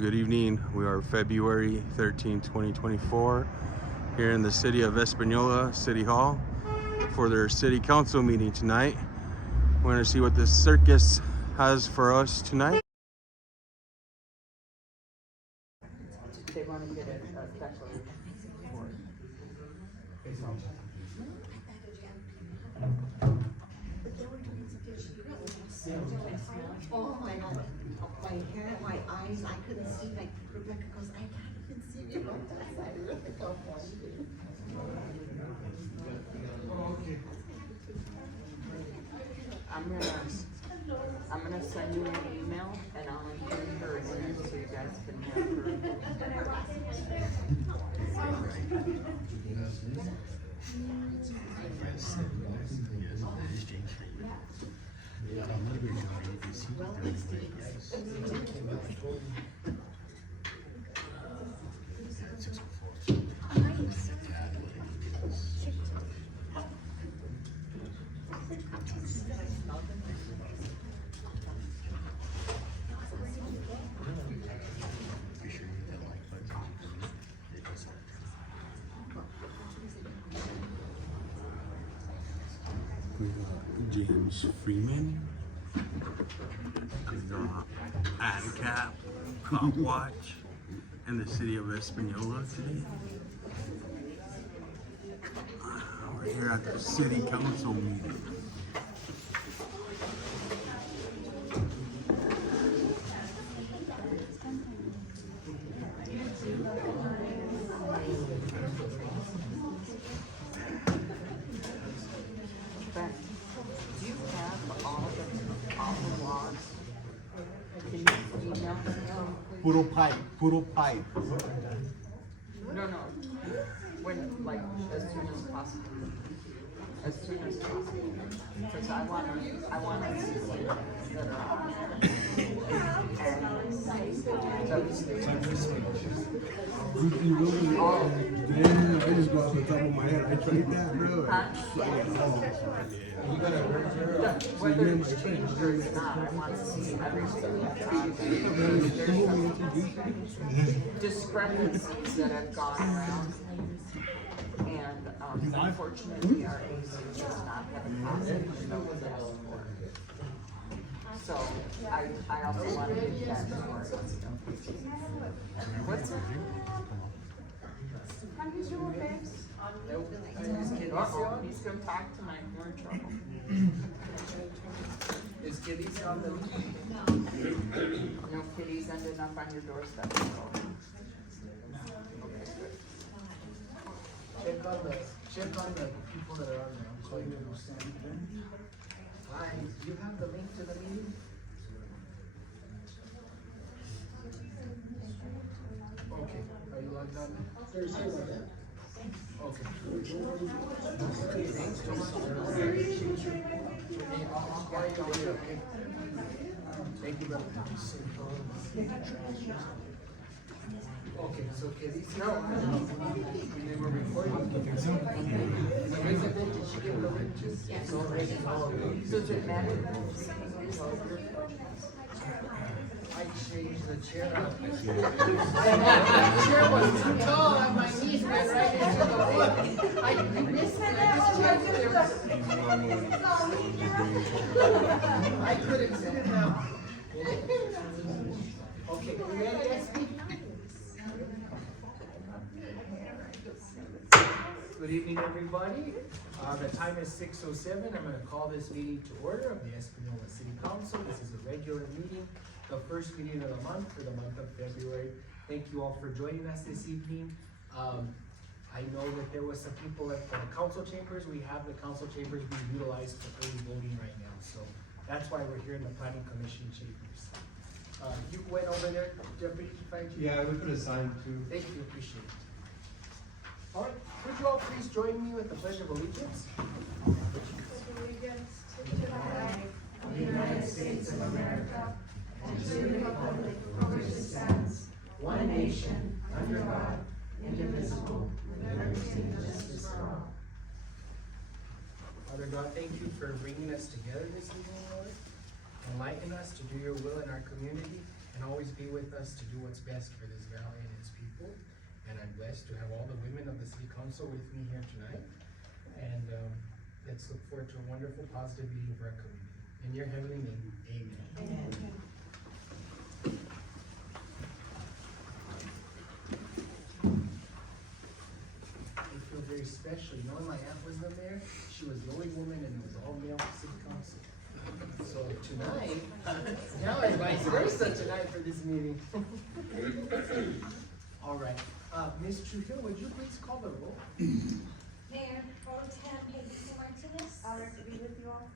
Good evening. We are February 13, 2024, here in the city of Espanola City Hall for their city council meeting tonight. We're going to see what this circus has for us tonight. They want to get a special report. Oh my God, my hair, my eyes, I couldn't see, like Rebecca goes, I can't even see you on that side, really don't want to. Okay. I'm gonna send you an email and I'll include her in it so you guys can have her. James Freeman, ANCAP, Cop Watch, in the city of Espanola today. We're here at the city council meeting. Do you have all the logs? Can you email them, please? Puro pipe. No. When, like, as soon as possible. As soon as possible. Because I want to see that are on there. Damn, I just go off the top of my head. I tried that, bro. Whether it's changed or it's not, I want to see everything that's on there. Discrepancies that have gone around. And unfortunately, our AC does not have a positive note for that report. So I also want to get that report. What's it? Uh-oh, he's gonna talk tonight, we're in trouble. Is kitties on the? No kitties ended up on your doorstep. Check on the people that are on there, so you understand. Hi, do you have the link to the meeting? Okay, are you logged on? Okay. I'll call you later, okay? Thank you, brother. Okay, so kitties, no, they were recording. Elizabeth, did she give the link to? Yes. Does it matter? I changed the chair out. The chair was too tall and my knees went right into the wall. I couldn't sit it down. Okay, you ready? Good evening, everybody. The time is 6:07. I'm going to call this meeting to order of the Espanola City Council. This is a regular meeting, the first meeting of the month for the month of February. Thank you all for joining us this evening. I know that there was some people at the council chambers. We have the council chambers being utilized for early voting right now, so that's why we're here in the planning commission chambers. You went over there, Deputy Fire Chief? Yeah, we put a sign too. Thank you, appreciate it. All right, would you all please join me with the Pledge of Allegiance? Allegiance to the flag of the United States of America and to the republic for which it stands, one nation, under God, indivisible, with liberty and justice for all. Father God, thank you for bringing us together this evening, Lord. Enlighten us to do your will in our community and always be with us to do what's best for this valley and its people. And I'm blessed to have all the women of the city council with me here tonight. And let's look forward to a wonderful, positive meeting for our community. In your heavenly name, amen. I feel very special. You know, when my aunt was in there, she was the only woman and it was all male city council. So tonight, now it's vice versa tonight for this meeting. All right, Ms. Trujillo, would you please call the roll? Mayor Pro Tem Peggy Sue Martinez. Honored to be with you all.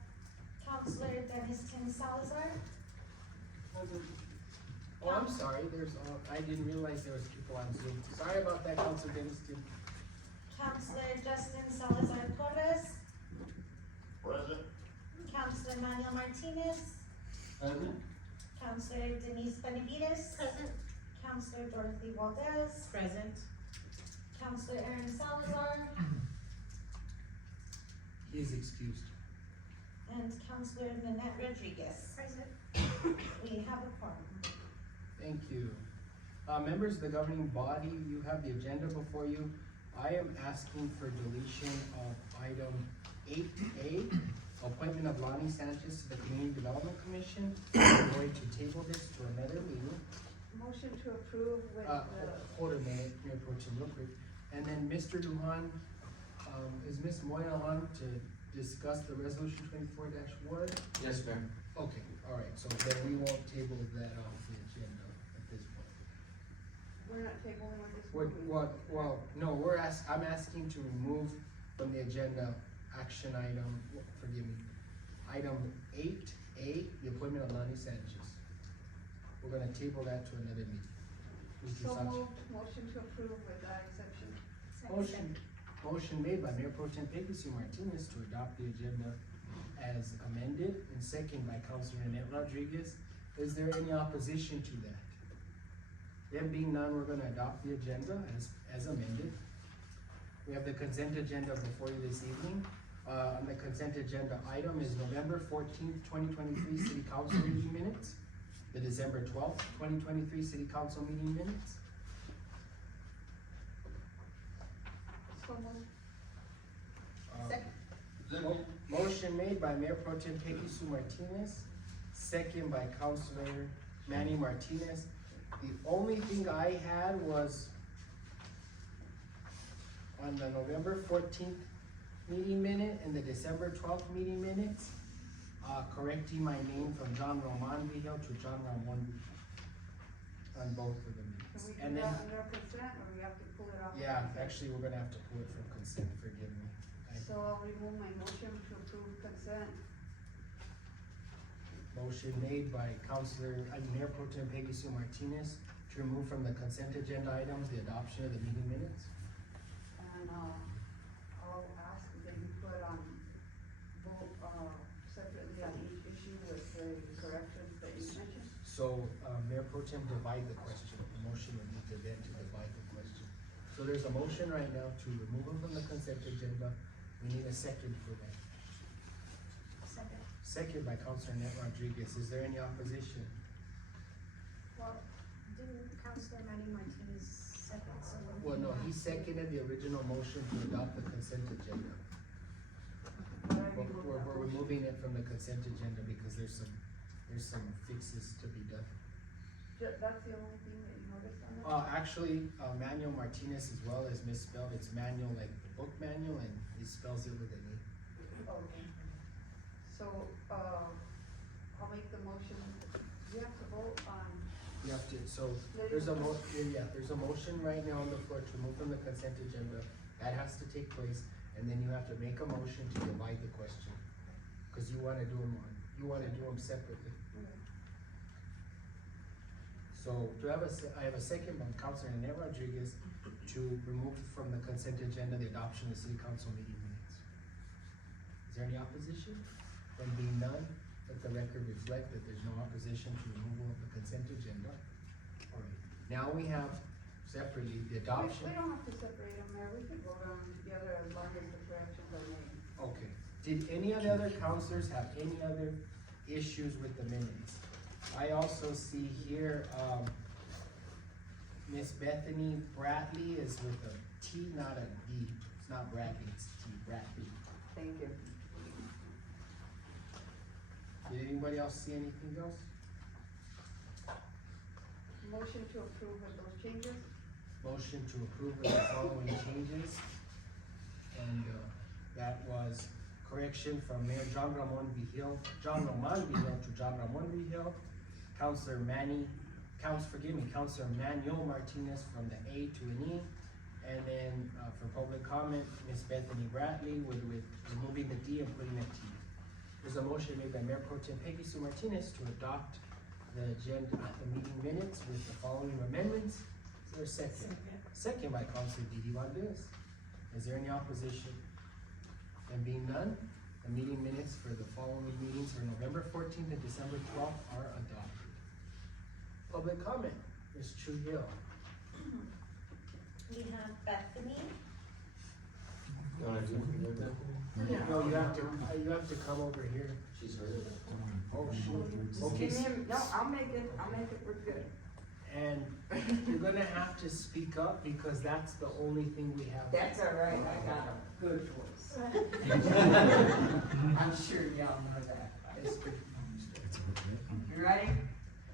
Counselor Dennis Tim Salazar. Oh, I'm sorry, I didn't realize there was people on Zoom. Sorry about that, Councilor Dennis. Counselor Justin Salazar Torres. Present. Counselor Manuel Martinez. Present. Counselor Denise Benavides. Present. Counselor Dorothy Valdez. Present. Counselor Aaron Salazar. He is excused. And Counselor Nanette Rodriguez. Present. We have a quorum. Thank you. Members of the governing body, you have the agenda before you. I am asking for deletion of item 8A, appointment of Lonnie Sanchez to the Community Development Commission. I'm going to table this to another meeting. Motion to approve with the. Hold a minute, Mayor Pro Tem, real quick. And then Mr. Lujan, is Ms. Moya on to discuss the resolution 24-1? Yes, Mayor. Okay, all right, so then we won't table that off the agenda at this point. We're not tabling with this. Well, no, I'm asking to remove from the agenda action item, forgive me, item 8A, the appointment of Lonnie Sanchez. We're gonna table that to another meeting. Mr. So Sanchez. moved, motion to approve with that exception. Motion made by Mayor Pro Tem Peggy Sue Martinez to adopt the agenda as amended, and second by Councilor Nanette Rodriguez. Is there any opposition to that? There being none, we're gonna adopt the agenda as amended. We have the consent agenda before you this evening. On the consent agenda item is November 14th, 2023 City Council meeting minutes, the December 12th, 2023 City Council meeting minutes. So moved. Motion made by Mayor Pro Tem Peggy Sue Martinez, second by Councilor Manny Martinez. The only thing I had was on the November 14th meeting minute and the December 12th meeting minutes, correcting my name from John Roman Vijel to John Ramon Vijel on both of them. Can we And do then, that under consent, or we have to pull it off? of yeah, consent? actually, we're gonna have to pull it from consent, forgive me. So I'll remove my motion to approve consent. Motion made by Mayor Pro Tem Peggy Sue Martinez to remove from the consent agenda items the adoption of the meeting minutes. And, I'll ask that you put on vote, separately on each issue with the corrections that you mentioned. So, Mayor Pro Tem, divide the question. The motion would need to then to divide the question. So there's a motion right now to remove them from the consent agenda. We need a second for that. Second. Second by Councilor Nanette Rodriguez. Is there any opposition? Well, didn't Counselor Manny Martinez second, so. Well, no, he seconded the original motion to adopt the consent agenda. But I removed We're that motion. removing it from the consent agenda because there's some fixes to be done. That's the only thing that you noticed on that? Actually, Manuel Martinez as well is misspelled. It's manual like the book manual, and he spells it with an E. Okay. So, I'll make the motion. You have to vote on, You have to, so there's a motion right now on the floor to remove from the consent agenda. That has to take place, and then you have to make a motion to divide the question. Cause you wanna do them separately. So, I have a second by Councilor Nanette Rodriguez to remove from the consent agenda the adoption of the city council meeting minutes. Is there any opposition? Then being none, let the record reflect that there's no opposition to removal of the consent agenda. All right, now we have separately the adoption. we don't have to separate them, Mayor, we can vote on them together as long as the corrections are made. Okay, did any of the other councilors have any other issues with the minutes? I also see here, Miss Bethany Bradley is with a T, not a D. It's not Bradley, it's T, Bradley. Thank you. Did anybody else see anything else? Motion to approve with those changes? Motion to approve with the following changes. And, that was correction from Mayor John Ramon Vigil to John Ramon Vigil. Counselor Counselor Manuel Martinez from the A to an E. And then, for public comment, Miss Bethany Bradley with removing the D and putting a T. There's a motion made by Mayor Pro Tem Peggy Sue Martinez to adopt the agenda, the meeting minutes with the following amendments. Is there a second? Second by Counselor Didi Valdez. Is there any opposition? And being none, the meeting minutes for the following meetings for November 14th and December 12th are adopted. Public comment, Ms. Chu Hill. We have Bethany, No, you have to come over here. She's heard it. Oh, shoot. Okay, No, I'll make it look good. and you're gonna have to speak up because that's the only thing we have. That's all right, I got a good voice. I'm sure y'all know that. You ready?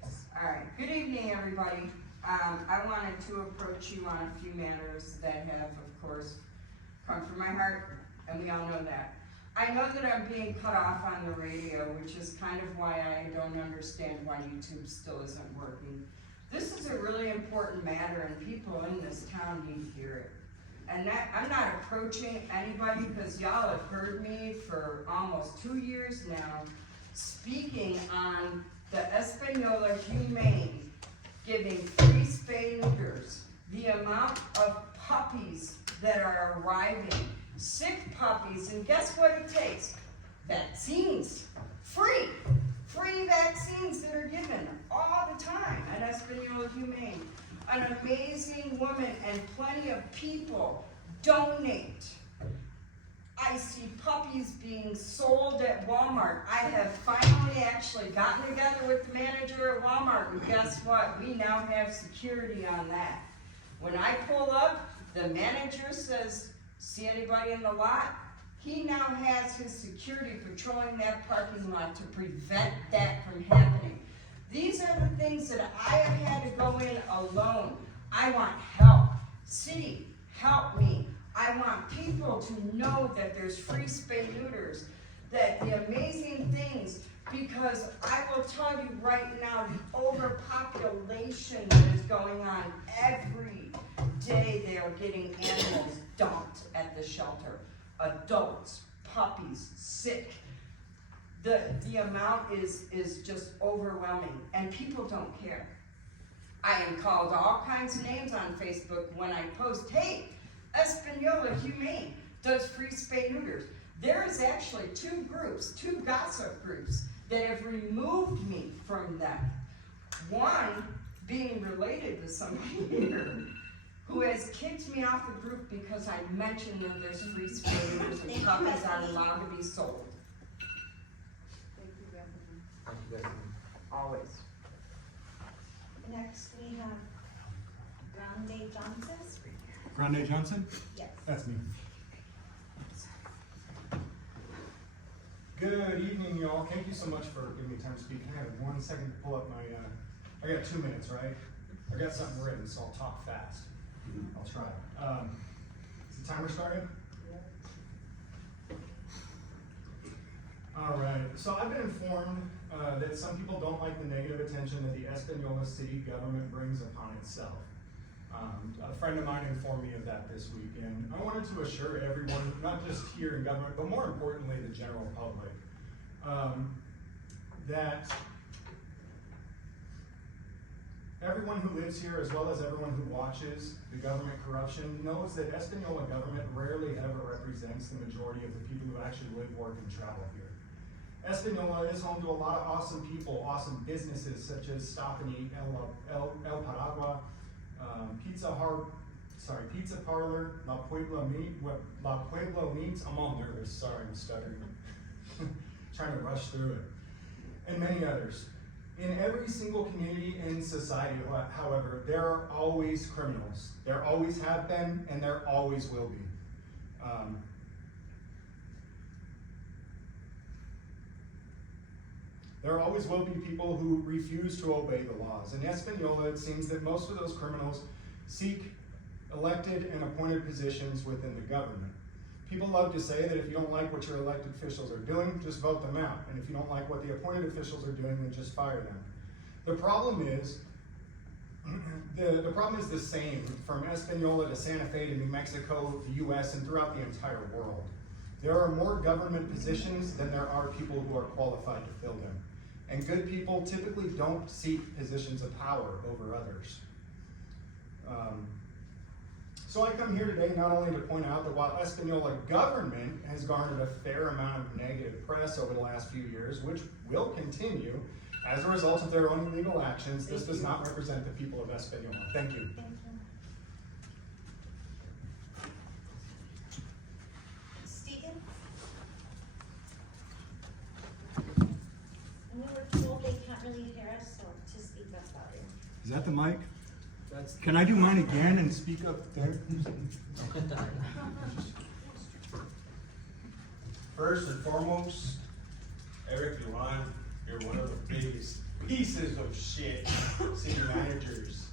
All right, good evening, everybody. I wanted to approach you on a few matters that have, of course, come from my heart, and we all know that. I know that I'm being cut off on the radio, which is kind of why I don't understand why YouTube still isn't working. This is a really important matter, and people in this town need to hear it. And that, I'm not approaching anybody because y'all have heard me for almost 2 years now speaking on the Espanola Humane giving free spay neuters. The amount of puppies that are arriving, sick puppies, and guess what it takes? Vaccines, free vaccines that are given all the time at Espanola Humane. An amazing woman and plenty of people donate. I see puppies being sold at Walmart. I have finally actually gotten together with the manager at Walmart, and guess what? We now have security on that. When I pull up, the manager says, see anybody in the lot? He now has his security patrolling that parking lot to prevent that from happening. These are the things that I have had to go in alone. I want help. City, help me. I want people to know that there's free spay neuters, that the amazing things, because I will tell you right now, the overpopulation that is going on every day. They are getting animals dumped at the shelter. Adults, puppies, sick. The amount is just overwhelming, and people don't care. I am called all kinds of names on Facebook when I post, hey, Espanola Humane does free spay neuters. There is actually two gossip groups that have removed me from them. One being related to somebody here who has kicked me off the group because I mentioned that there's free spay neuters and puppies aren't allowed to be sold. Thank you, Bethany. Always. next we have Grande Johnson. Grande Johnson? Yes. That's me. Good evening, y'all. Thank you so much for giving me time to speak. I have 1 second to pull up my, I got 2 minutes, right? I got something written, so I'll talk fast. I'll try. Is the timer started? All right, so I've been informed that some people don't like the negative attention that the Espanola city government brings upon itself. A friend of mine informed me of that this week, and I wanted to assure everyone, not just here in government, but more importantly, the general public, that everyone who lives here, as well as everyone who watches the government corruption, knows that Espanola government rarely ever represents the majority of the people who actually live, work, and travel here. Espanola is home to a lot of awesome people, awesome businesses such as Stop and Eat, El Paragua, Pizza Parlor, La Puebla Meats. I'm all nervous, sorry, I'm stuttering. Trying to rush through it. And many others. In every single community in society, however, there are always criminals. There always have been, and there always will be. There always will be people who refuse to obey the laws. In Espanola, it seems that most of those criminals seek elected and appointed positions within the government. People love to say that if you don't like what your elected officials are doing, just vote them out. And if you don't like what the appointed officials are doing, then just fire them. The problem is, the problem is the same from Espanola to Santa Fe to New Mexico, the US, and throughout the entire world. There are more government positions than there are people who are qualified to fill them. And good people typically don't seek positions of power over others. So I come here today not only to point out that while Espanola government has garnered a fair amount of negative press over the last few years, which will continue as a result of their own illegal actions, this does not represent the people of Espanola. Thank you. Thank you. Stephen? And we were told they can't really hear us, so to speak up louder. Is that the mic? That's Can I do mine again and speak up there? First and foremost, Eric Luan, you're one of the biggest pieces of shit city managers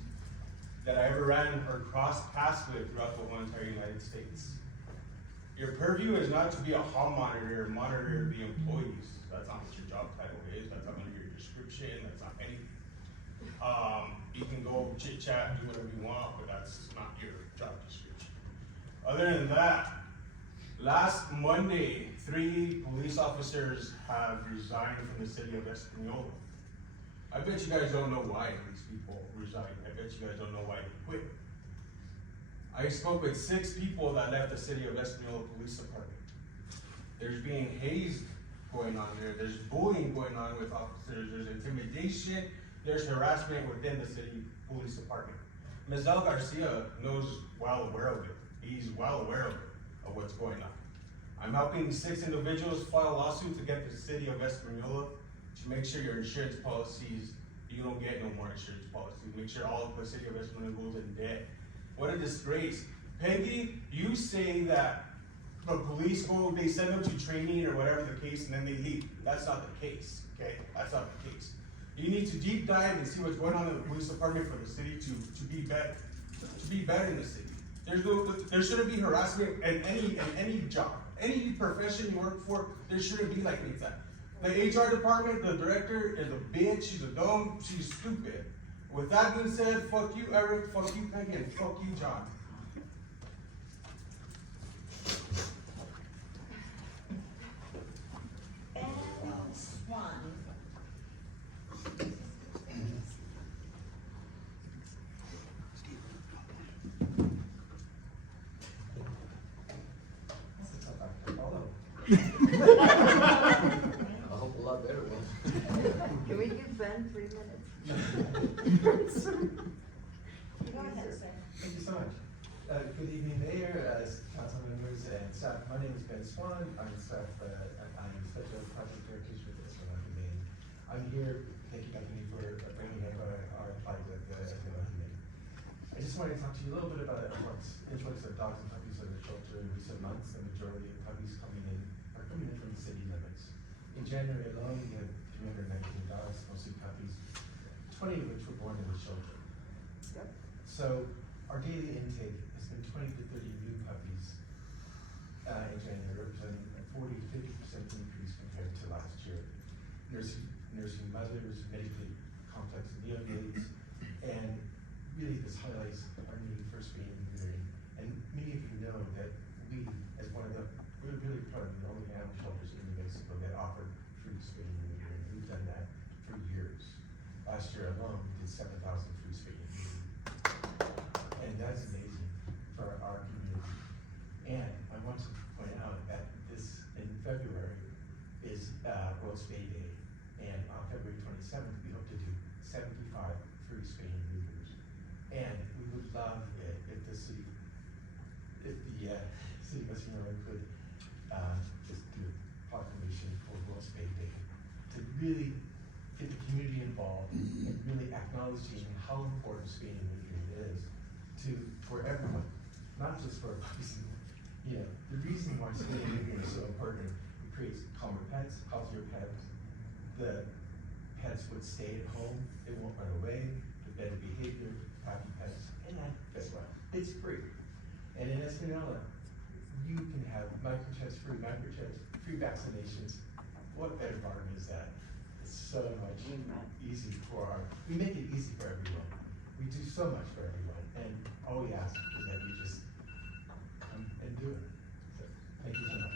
that I ever ran or crossed paths with throughout the whole entire United States. Your purview is not to be a hall monitor or monitor the employees. That's not what your job title is. That's not under your description. That's not anything. You can go chit chat, do whatever you want, but that's not your job description. Other than that, last Monday, 3 police officers have resigned from the city of Espanola. I bet you guys don't know why these people resigned. I bet you guys don't know why they quit. I spoke with 6 people that left the city of Espanola Police Department. There's being hazed going on there. There's bullying going on with officers. There's intimidation. There's harassment within the city police department. Mizell Garcia knows well aware of it. He's well aware of what's going on. I'm helping 6 individuals file a lawsuit to get the city of Espanola to make sure your insurance policies, you don't get no more insurance policies. Make sure all of the city of Espanola goes in debt. What a disgrace. Peggy, you say that the police go, they send them to training or whatever the case, and then they leave. That's not the case, okay? That's not the case. You need to deep dive and see what's going on in the police department for the city to be better. To be better in the city. There shouldn't be harassment in any job. Any profession you work for, there shouldn't be like that. The HR department, the director is a bitch, she's a dumb, she's stupid. With that being said, fuck you, Eric, fuck you, Peggy, and fuck you, John. And Swan. I hope a lot better one. Can we give Ben 3 minutes? Go ahead, sir. Thank you so much. Good evening, Mayor, council members, and staff. My name is Ben Swan. I'm staff. I'm special project director with the Espanola Humane. I'm here. Thank you, Bethany, for bringing up our plight with the Espanola Humane. I just wanted to talk to you a little bit about influx of dogs and puppies in the shelter in recent months. The majority of puppies coming in from the city limits. In January alone, we had 319 dogs, mostly puppies, 20 of which were born in the shelter. Yep. So our daily intake has been 20 to 30 new puppies in January, representing a 40 to 50% increase compared to last year. Nursing mothers, medically complex neonates, and really this highlights our need for spaying and neutering. And many of you know that we, as one of the, we're really proud of the only animal shelters in New Mexico that offer free spaying and neutering. We've done that for years. Last year alone, we did 7,000 free spaying and neutering. And that's amazing for our community. And I want to point out that this, in February, is World Spay Day. And on February 27th, we hope to do 75 free spay and neuters. And we would love it if the city of Espanola could just do a proclamation for World Spay Day to really get the community involved. acknowledging how important spaying and neutering is for everyone, not just for a person. You know, the reason why spaying and neutering is so important, it creates calmer pets, healthier pets. The pets would stay at home, they won't run away, the better behavior, happy pets, and guess what? It's free. And in Espanola, you can have microchips, free vaccinations. What better bargain is that? It's so much easy we make it easy for everyone. We do so much for everyone, and all we ask is that you just come and do it. So, thank you so much.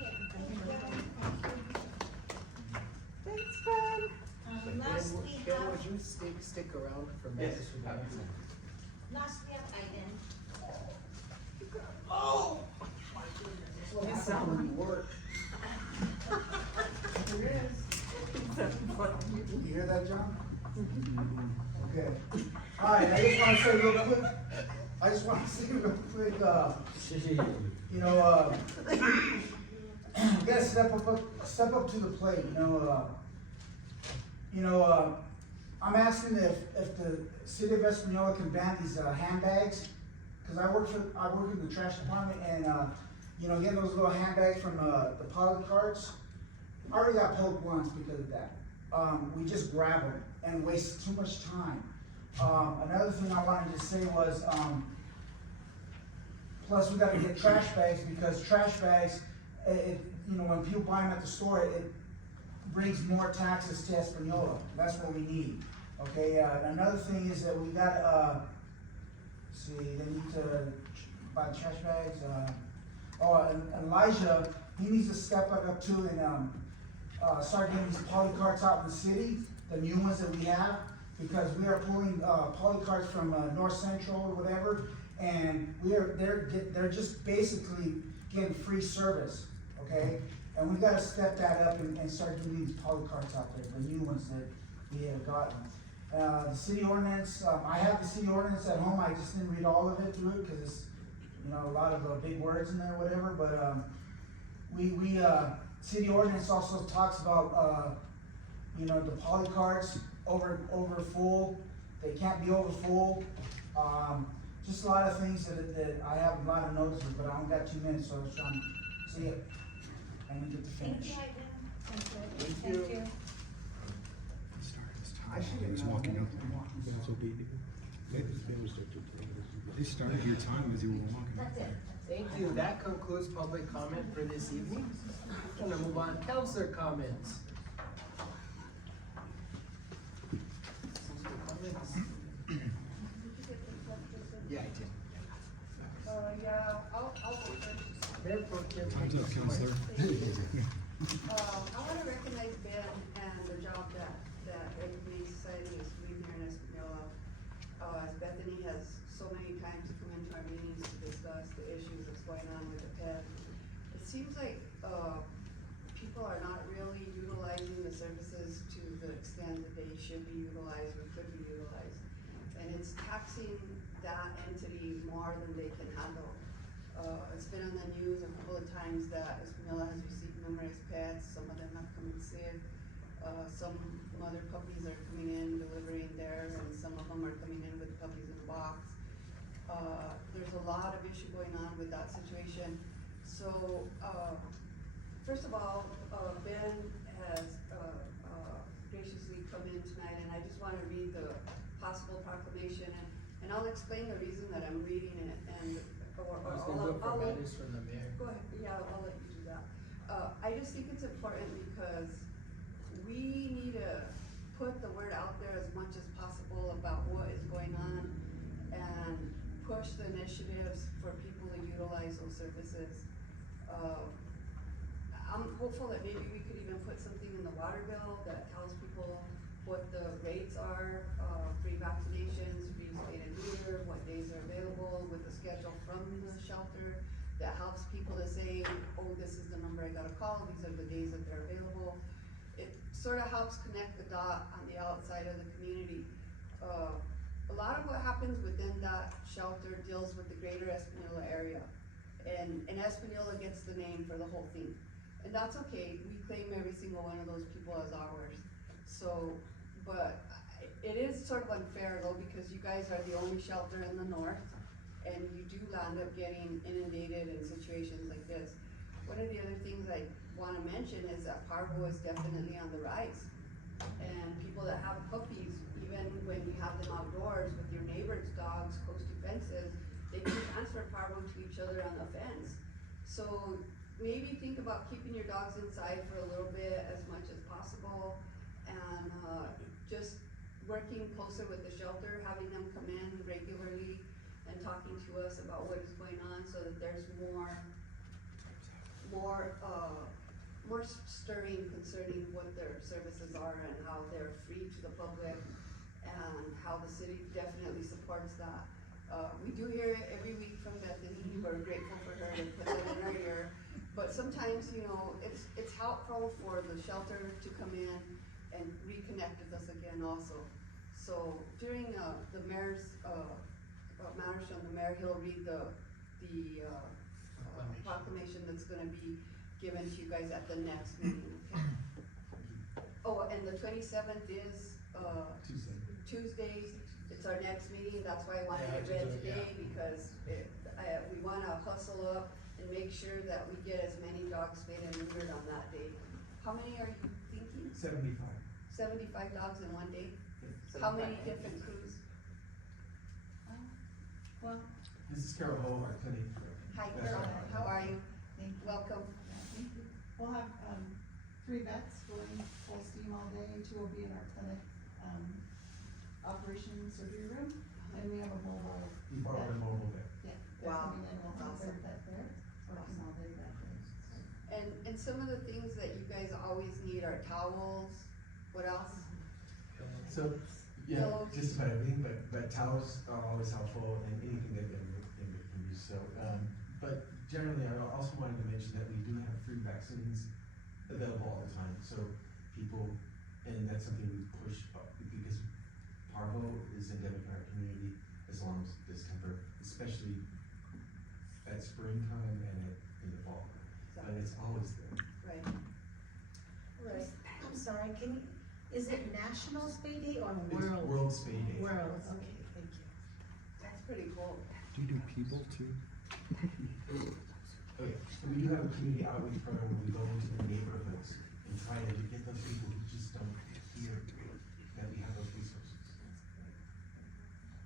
Thanks, Ben. Last we Bill, have, would you stick around for Yes, minutes for the happy next to. one? last we have Aiden. This sound would work. You hear that, John? Okay. All right, I just want to say real quick, you gotta step up to the plate, I'm asking if the city of Espanola can ban these handbags, cause I work in the trash department, and getting those little handbags from the poly carts, I already got poked once because of that. We just grab them and waste too much time. Another thing I wanted to say was, plus we gotta get trash bags, because trash bags, when people buy them at the store, it brings more taxes to Espanola. That's what we need. Okay, another thing is that we got, they need to buy the trash bags. And Elijah, he needs to step up too and start getting these poly carts out in the city, the new ones that we have, because we are pulling poly carts from North Central or whatever, and they're just basically getting free service, okay? And we gotta step that up and start getting these poly carts out there, the new ones that we have gotten. The city ordinance, I have the city ordinance at home, I just didn't read all of it through it, because it's, a lot of big words in there, whatever, but city ordinance also talks about, the poly carts over full, they can't be over full. Just a lot of things that I have a lot of notes of, but I only got 2 minutes, so I was trying to see it. And we get to Thank finish. you, Aiden. Thank you. I should have walking out there. That's okay. They started your time as you were walking. That's it. Thank you. That concludes public comment for this evening. I'm gonna move on. Councilor comments. Yeah, I did. I'll go first. Mayor Pro Tem. Time's up, Counselor. I wanna recognize Ben and the job that Evergreen Society is doing here in Espanola. As Bethany has so many times come into our meetings to discuss the issues that's going on with the pet. It seems like, people are not really utilizing the services to the extent that they should be utilized or could be utilized. And it's taxing that entity more than they can handle. It's been on the news a couple of times that Espanola has received numerous pets, some of them have come in sick. Some other puppies are coming in, delivering there, and some of them are coming in with puppies in a box. There's a lot of issue going on with that situation. So, first of all, Ben has, graciously come in tonight, and I just wanna read the possible proclamation, and I'll explain the reason that I'm reading it, and, I was gonna look for matters from the mayor. Go ahead, yeah, I'll let you do that. I just think it's important because we need to put the word out there as much as possible about what is going on and push the initiatives for people to utilize those services. I'm hopeful that maybe we could even put something in the water bill that tells people what the rates are, free vaccinations, free spay and neuter, what days are available with the schedule from the shelter. That helps people to say, oh, this is the number I gotta call, these are the days that they're available. It sort of helps connect the dot on the outside of the community. A lot of what happens within that shelter deals with the greater Espanola area. And Espanola gets the name for the whole thing. And that's okay, we claim every single one of those people as ours. So, but it is sort of unfair though, because you guys are the only shelter in the north, and you do land up getting inundated in situations like this. One of the other things I wanna mention is that parvo is definitely on the rise. And people that have puppies, even when you have them outdoors with your neighbor's dogs close to fences, they can transfer parvo to each other on the fence. So maybe think about keeping your dogs inside for a little bit as much as possible, and just working closer with the shelter, having them come in regularly and talking to us about what is going on, so that there's more stirring concerning what their services are and how they're free to the public, and how the city definitely supports that. We do hear it every week from Bethany. We're grateful for her to put that in our ear. But sometimes, you know, it's helpful for the shelter to come in and reconnect with us again also. So during the mayor's matters from the mayor, he'll read the proclamation that's gonna be given to you guys at the next meeting, okay? Oh, and the 27th is Tuesday. It's our next meeting. That's why I wanted it read today, because we wanna hustle up and make sure that we get as many dogs spayed and neutered on that day. How many are you thinking? 75. 75 dogs in one day? How many different crews? Well, This is Carol Ho, our clinic. Hi Carol, how are you? Welcome. we'll have, 3 vets going full steam all day, 2 will be in our clinic, operation surgery room, and we have a mobile. We borrowed a mobile vet. Yeah. Wow. Coming in, we'll have their vet there, working all day that day. And some of the things that you guys always need are towels. What else? So, yeah, So- just about everything, but towels are always helpful and anything that can be so. But generally, I also wanted to mention that we do have free vaccines available all the time, so people, and that's something we push up, because parvo is endemic in our community as long as distemper, especially at springtime and in the fall, but it's always there. Right. Right. I'm sorry, is it National Spay Day or It's World? World Spay Day. World, okay, thank you. That's pretty cool. Do you do people too? Okay, so we do have a community outreach program where we go into the neighborhoods and try to get those people who just don't hear that we have those resources.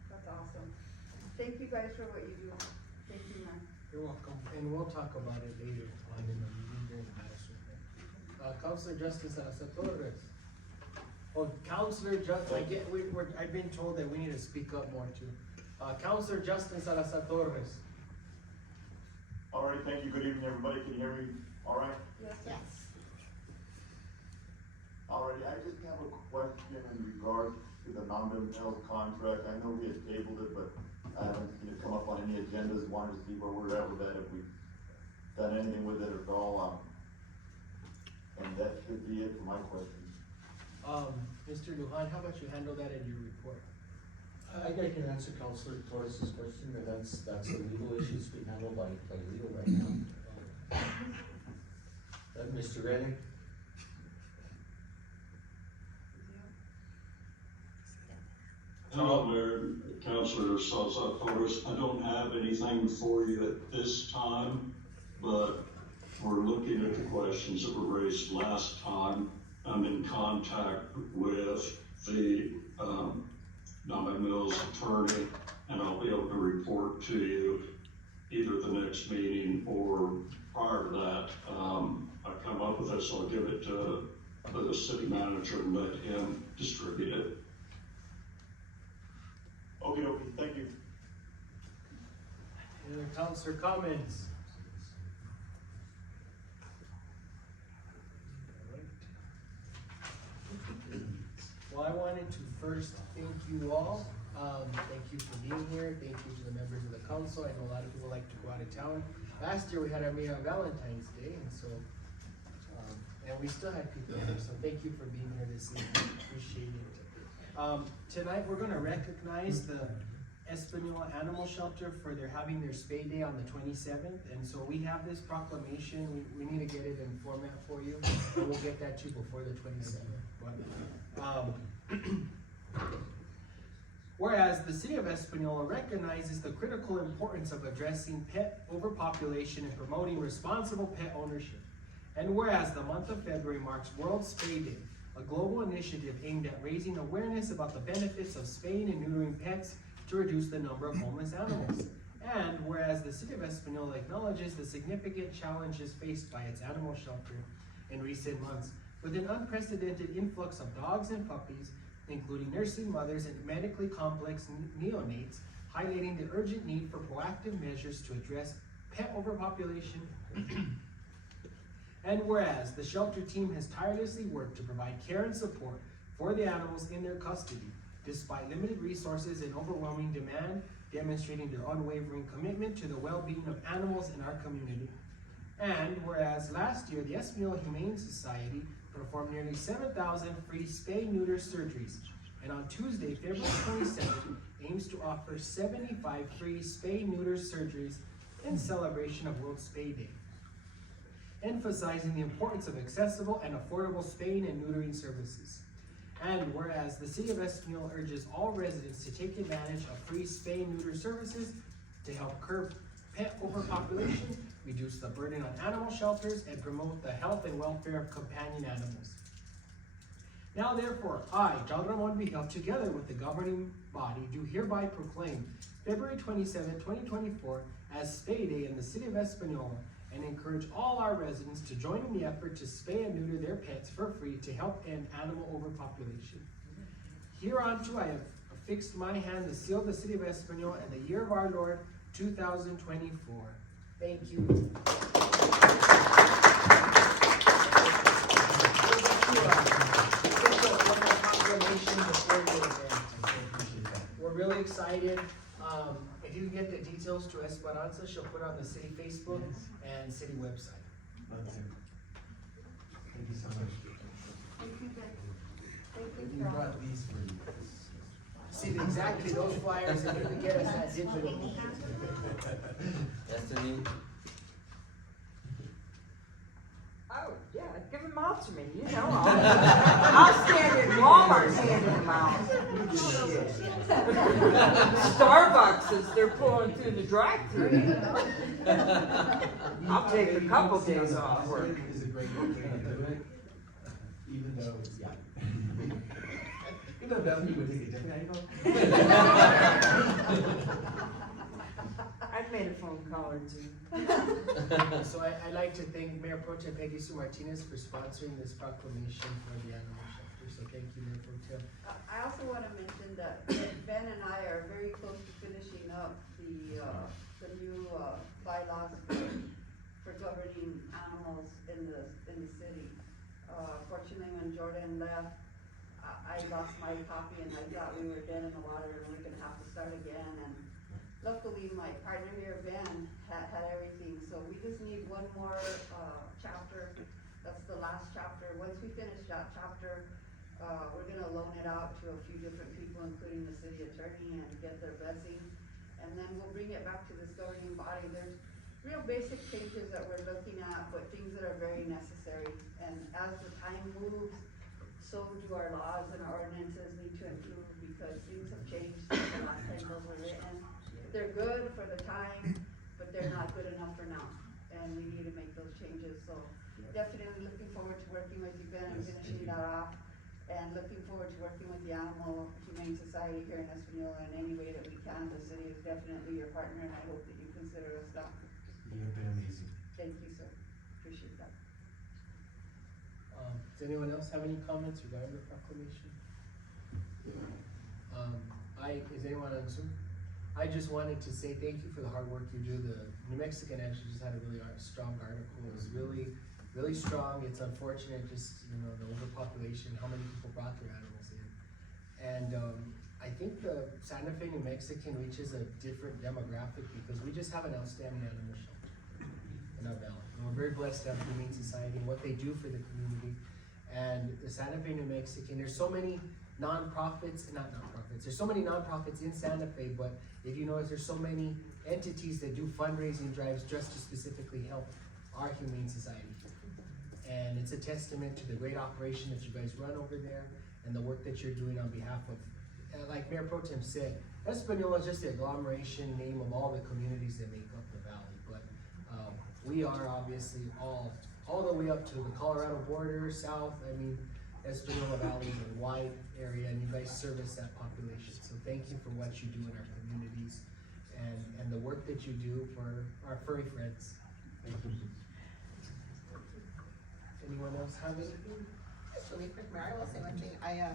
That's awesome. Thank you guys for what you do. Thank you, man. You're welcome, and we'll talk about it later on in the meeting during the Madison. Councilor Justin Salazar Torres. Oh, Councilor Justin, I've been told that we need to speak up more too. Councilor Justin Salazar Torres. All right, thank you. Good evening, everybody. Can you hear me all right? Yes. All right, I just have a question in regards to the non-mental health contract. I know we had tabled it, but I haven't seen it come up on any agendas. Wanted to see where we're at with that, if we've done anything with it at all. And that should be it for my questions. Mr. Lujan, how about you handle that in your report? I can answer Councilor Torres's question, and that's the legal issues being handled by legal right now. Mr. Rennie? Hello, Mayor, Councilor Salazar Torres. I don't have anything for you at this time, but we're looking at the questions that were raised last time. I'm in contact with the Nine Mills attorney, and I'll be able to report to you either the next meeting or prior to that. I come up with this, I'll give it to the city manager and let him distribute it. Okay, thank you. Any other councilor comments? Well, I wanted to first thank you all. Thank you for being here. Thank you to the members of the council. I know a lot of people like to go out of town. Last year we had our meeting on Valentine's Day, and so, and we still had people here, so thank you for being here this evening. Appreciate it. Tonight we're gonna recognize the Espanola Animal Shelter for having their spay day on the 27th, and so we have this proclamation. We need to get it in format for you, and we'll get that to you before the 27th. But, Whereas the city of Espanola recognizes the critical importance of addressing pet overpopulation and promoting responsible pet ownership. And whereas the month of February marks World Spay Day, a global initiative aimed at raising awareness about the benefits of spaying and neutering pets to reduce the number of homeless animals. And whereas the city of Espanola acknowledges the significant challenges faced by its animal shelter in recent months, with an unprecedented influx of dogs and puppies, including nursing mothers and medically complex neonates, highlighting the urgent need for proactive measures to address pet overpopulation. And whereas the shelter team has tirelessly worked to provide care and support for the animals in their custody, despite limited resources and overwhelming demand, demonstrating their unwavering commitment to the well-being of animals in our community. And whereas last year, the Espanola Humane Society performed nearly 7,000 free spay-neuter surgeries, and on Tuesday, February 27th, aims to offer 75 free spay-neuter surgeries in celebration of World Spay Day, emphasizing the importance of accessible and affordable spaying and neutering services. And whereas the city of Espanola urges all residents to take advantage of free spay-neuter services to help curb pet overpopulation, reduce the burden on animal shelters, and promote the health and welfare of companion animals. Now therefore, I, John Ramon Vigil, together with the governing body, do hereby proclaim February 27, 2024 as Spay Day in the city of Espanola, and encourage all our residents to join in the effort to spay and neuter their pets for free to help end animal overpopulation. Hereunto I have affixed my hand to seal the city of Espanola in the year of our Lord, 2024. Thank you. We're really excited. If you can get the details to Esperanza, she'll put on the city Facebook and city website. Thank you so much. Thank you, Vic. Thank We you, Carol. brought these for you. See, exactly those flyers, and you can get us that digital. Destiny? Oh, yeah, give them all to me, you know. I'll stand in Walmart handing them out. Starbucks as they're pulling through the drive-thru. I'll take a couple days off work. Is a great way to do it, even though, yeah. Even though Bethany would take a different angle. I've made a phone call or two. So I'd like to thank Mayor Pro Tem Peggy Sue Martinez for sponsoring this proclamation for the animal shelter. So thank you, Mayor Pro Tem. I also want to mention that Ben and I are very close to finishing up the new bylaws for governing animals in the city. Fortunately, when Jordan left, I lost my copy and I thought we were dead in the water and we're gonna have to start again. And luckily, my partner here, Ben, had everything. So we just need one more chapter. That's the last chapter. Once we finish that chapter, we're gonna loan it out to a few different people, including the city attorney, and get their blessing. And then we'll bring it back to this governing body. There's real basic changes that we're looking at, but things that are very necessary. And as the time moves, so do our laws and our ordinances need to improve because things have changed since the last time those were written. They're good for the time, but they're not good enough for now. And we need to make those changes. So definitely looking forward to working with you, Ben, and finishing that off. And looking forward to working with the Animal Humane Society here in Espanola in any way that we can. The city is definitely your partner, and I hope that you consider us that. You've been amazing. Thank you, sir. Appreciate that. Does anyone else have any comments regarding the proclamation? Is anyone on Zoom? I just wanted to say thank you for the hard work you do. The New Mexican actually just had a really strong article. It was really strong. It's unfortunate, just, you know, the overpopulation, how many people brought their animals in. And I think the Santa Fe, New Mexican reaches a different demographic because we just have an outstanding animal shelter in our valley. And we're very blessed to have the Humane Society and what they do for the community. And the Santa Fe, New Mexican, there's so many there's so many nonprofits in Santa Fe, but if you notice, there's so many entities that do fundraising drives just to specifically help our Humane Society. And it's a testament to the great operation that you guys run over there and the work that you're doing on behalf of like Mayor Pro Tem said, Espanola is just the agglomeration name of all the communities that make up the valley. But we are obviously all the way up to the Colorado border, south. I mean, Espanola Valley is a wide area, and you guys service that population. So thank you for what you do in our communities and the work that you do for our furry friends. Anyone else have anything? Just really quick, Mayor, I will say one thing. I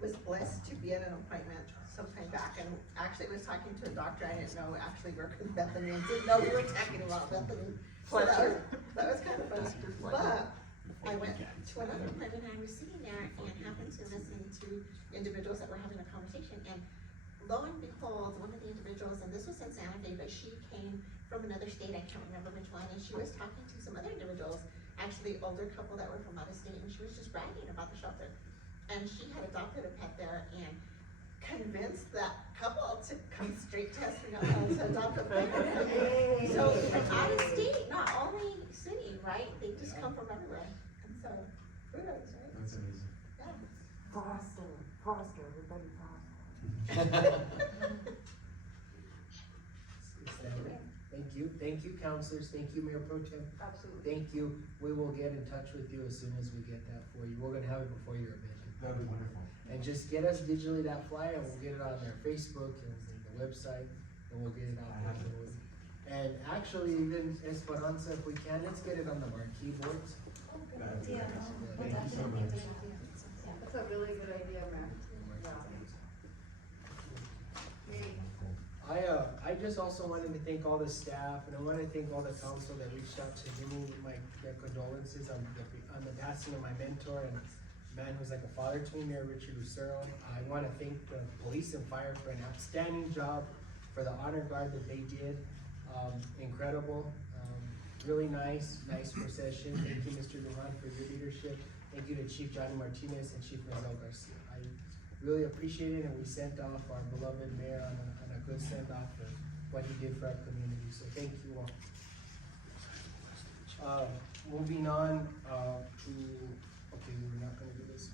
was blessed to be at an appointment sometime back, and actually was talking to a doctor I didn't know actually worked with Bethany, and didn't know we were talking about Bethany. So that was kind of funny. But I went to another appointment, and I was sitting there and happened to listen to individuals that were having a conversation, and lo and behold, one of the individuals, and this was in Santa Fe, but she came from another state, I can't remember which one, and she was talking to some other individuals, actually older couple that were from out of state, and she was just bragging about the shelter. And she had adopted a pet there and convinced that couple to come straight to Espanola to adopt a pet. So from out of state, not only city, right? They just come from everywhere. And so, kudos, right? That's amazing. Yeah. Foster, everybody foster. Thank you, counselors, thank you, Mayor Pro Tem. Absolutely. Thank you, we will get in touch with you as soon as we get that for you, we're gonna have it before your event. That'd be wonderful. And just get us digitally that flyer, and we'll get it on their Facebook and the website, and we'll get it out digitally. And actually, even Esperanza, if we can, let's get it on the marquee boards. That'd be Yeah. nice. Thank you so much. That's a really good idea, Mayor. I just also wanted to thank all the staff, and I want to thank all the council that reached out to give me their condolences on the passing of my mentor and man who's like a father to me, Mayor Richard Lucero. I want to thank the police and fire for an outstanding job, for the honor guard that they did. Incredible, really nice procession. Thank you, Mr. Lujan, for your leadership. Thank you to Chief Johnny Martinez and Chief Manuel Garcia. I really appreciate it, and we sent off our beloved mayor on a good send-off for what he did for our community, so thank you all. Moving on to, okay, we're not gonna do this.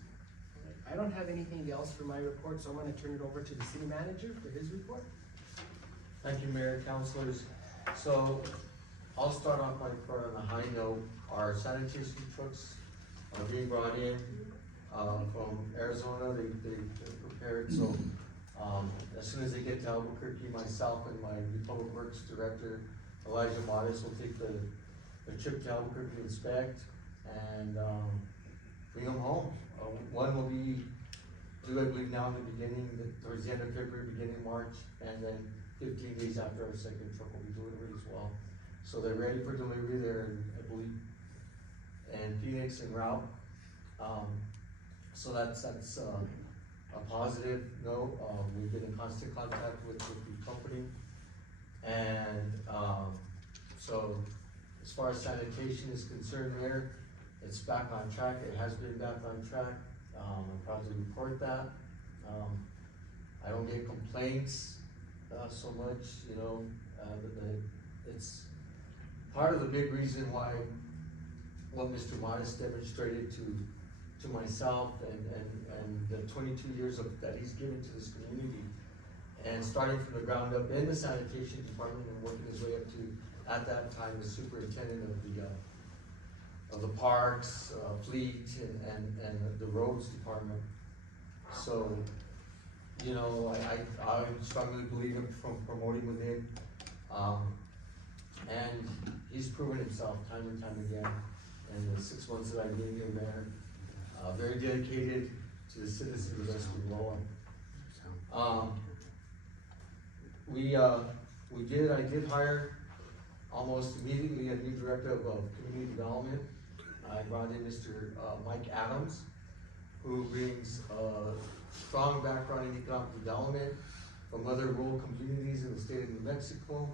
I don't have anything else for my report, so I'm gonna turn it over to the city manager for his report. Thank you, Mayor, councilors. So I'll start off my report on a high note. Our sanitation trucks are being brought in from Arizona. They're prepared, so as soon as they get to Albuquerque, myself and my Public Works Director, Elijah Modis, will take the trip to Albuquerque to inspect and bring them home. One will be due, I believe, now in the beginning, towards the end of February, beginning March, and then 15 days after our second truck will be delivered as well. So they're ready for delivery there, I believe, and Phoenix en route. So that's a positive note. We've been in constant contact with the company, and so as far as sanitation is concerned, there, it's back on track. It has been back on track. I'm proud to report that. I don't get complaints so much, you know. It's part of the big reason why what Mr. Modis demonstrated to myself and the 22 years that he's given to this community, and starting from the ground up in the sanitation department and working his way up to, at that time, the superintendent of the parks, fleet, and the roads department. So, you know, I strongly believe in from promoting within, and he's proven himself time and time again in the 6 months that I've been here, Mayor. Very dedicated to the citizens of Espanola. I did hire almost immediately a new director of community development. I brought in Mr. Mike Adams, who brings a strong background in economic development from other rural communities in the state of New Mexico.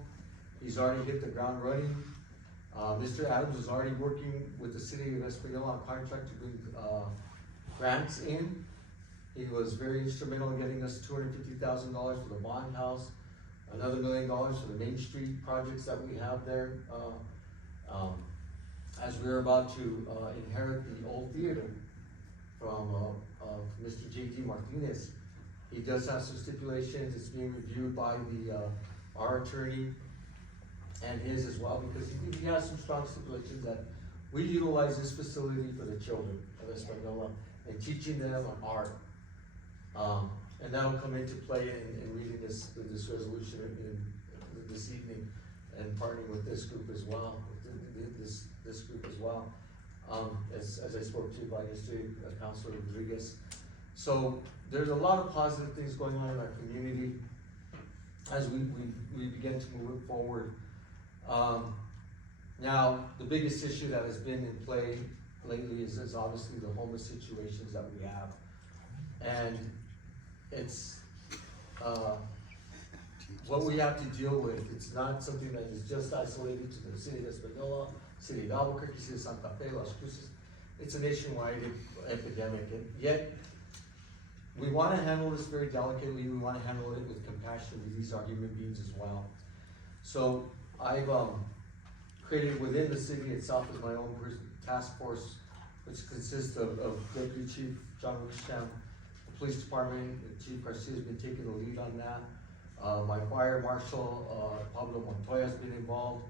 He's already hit the ground running. Mr. Adams is already working with the city of Espanola on contract to bring grants in. He was very instrumental in getting us $250,000 for the bond house, another $1 million for the Main Street projects that we have there. As we're about to inherit the old theater from Mr. J.D. Martinez, He does have some stipulations, it's being reviewed by our attorney and his as well, because he has some strong stipulations that we utilize this facility for the children of Espanola and teaching them art. And that'll come into play in reading this resolution this evening and partnering with this group as well, this group as well. As I spoke to you about yesterday, Councilor Rodriguez. So there's a lot of positive things going on in our community as we begin to move it forward. Now, the biggest issue that has been in play lately is obviously the homeless situations that we have. And it's what we have to deal with. It's not something that is just isolated to the city of Espanola, city of Albuquerque, city of Santa Fe, Las Cruces. It's a nationwide epidemic, and yet we want to handle this very delicately. We want to handle it with compassion, because these are human beings as well. So I've created within the city itself as my own task force, which consists of Deputy Chief John Wickham, the Police Department, Chief Garcia has been taking the lead on that. My Fire Marshal, Pablo Montoya has been involved.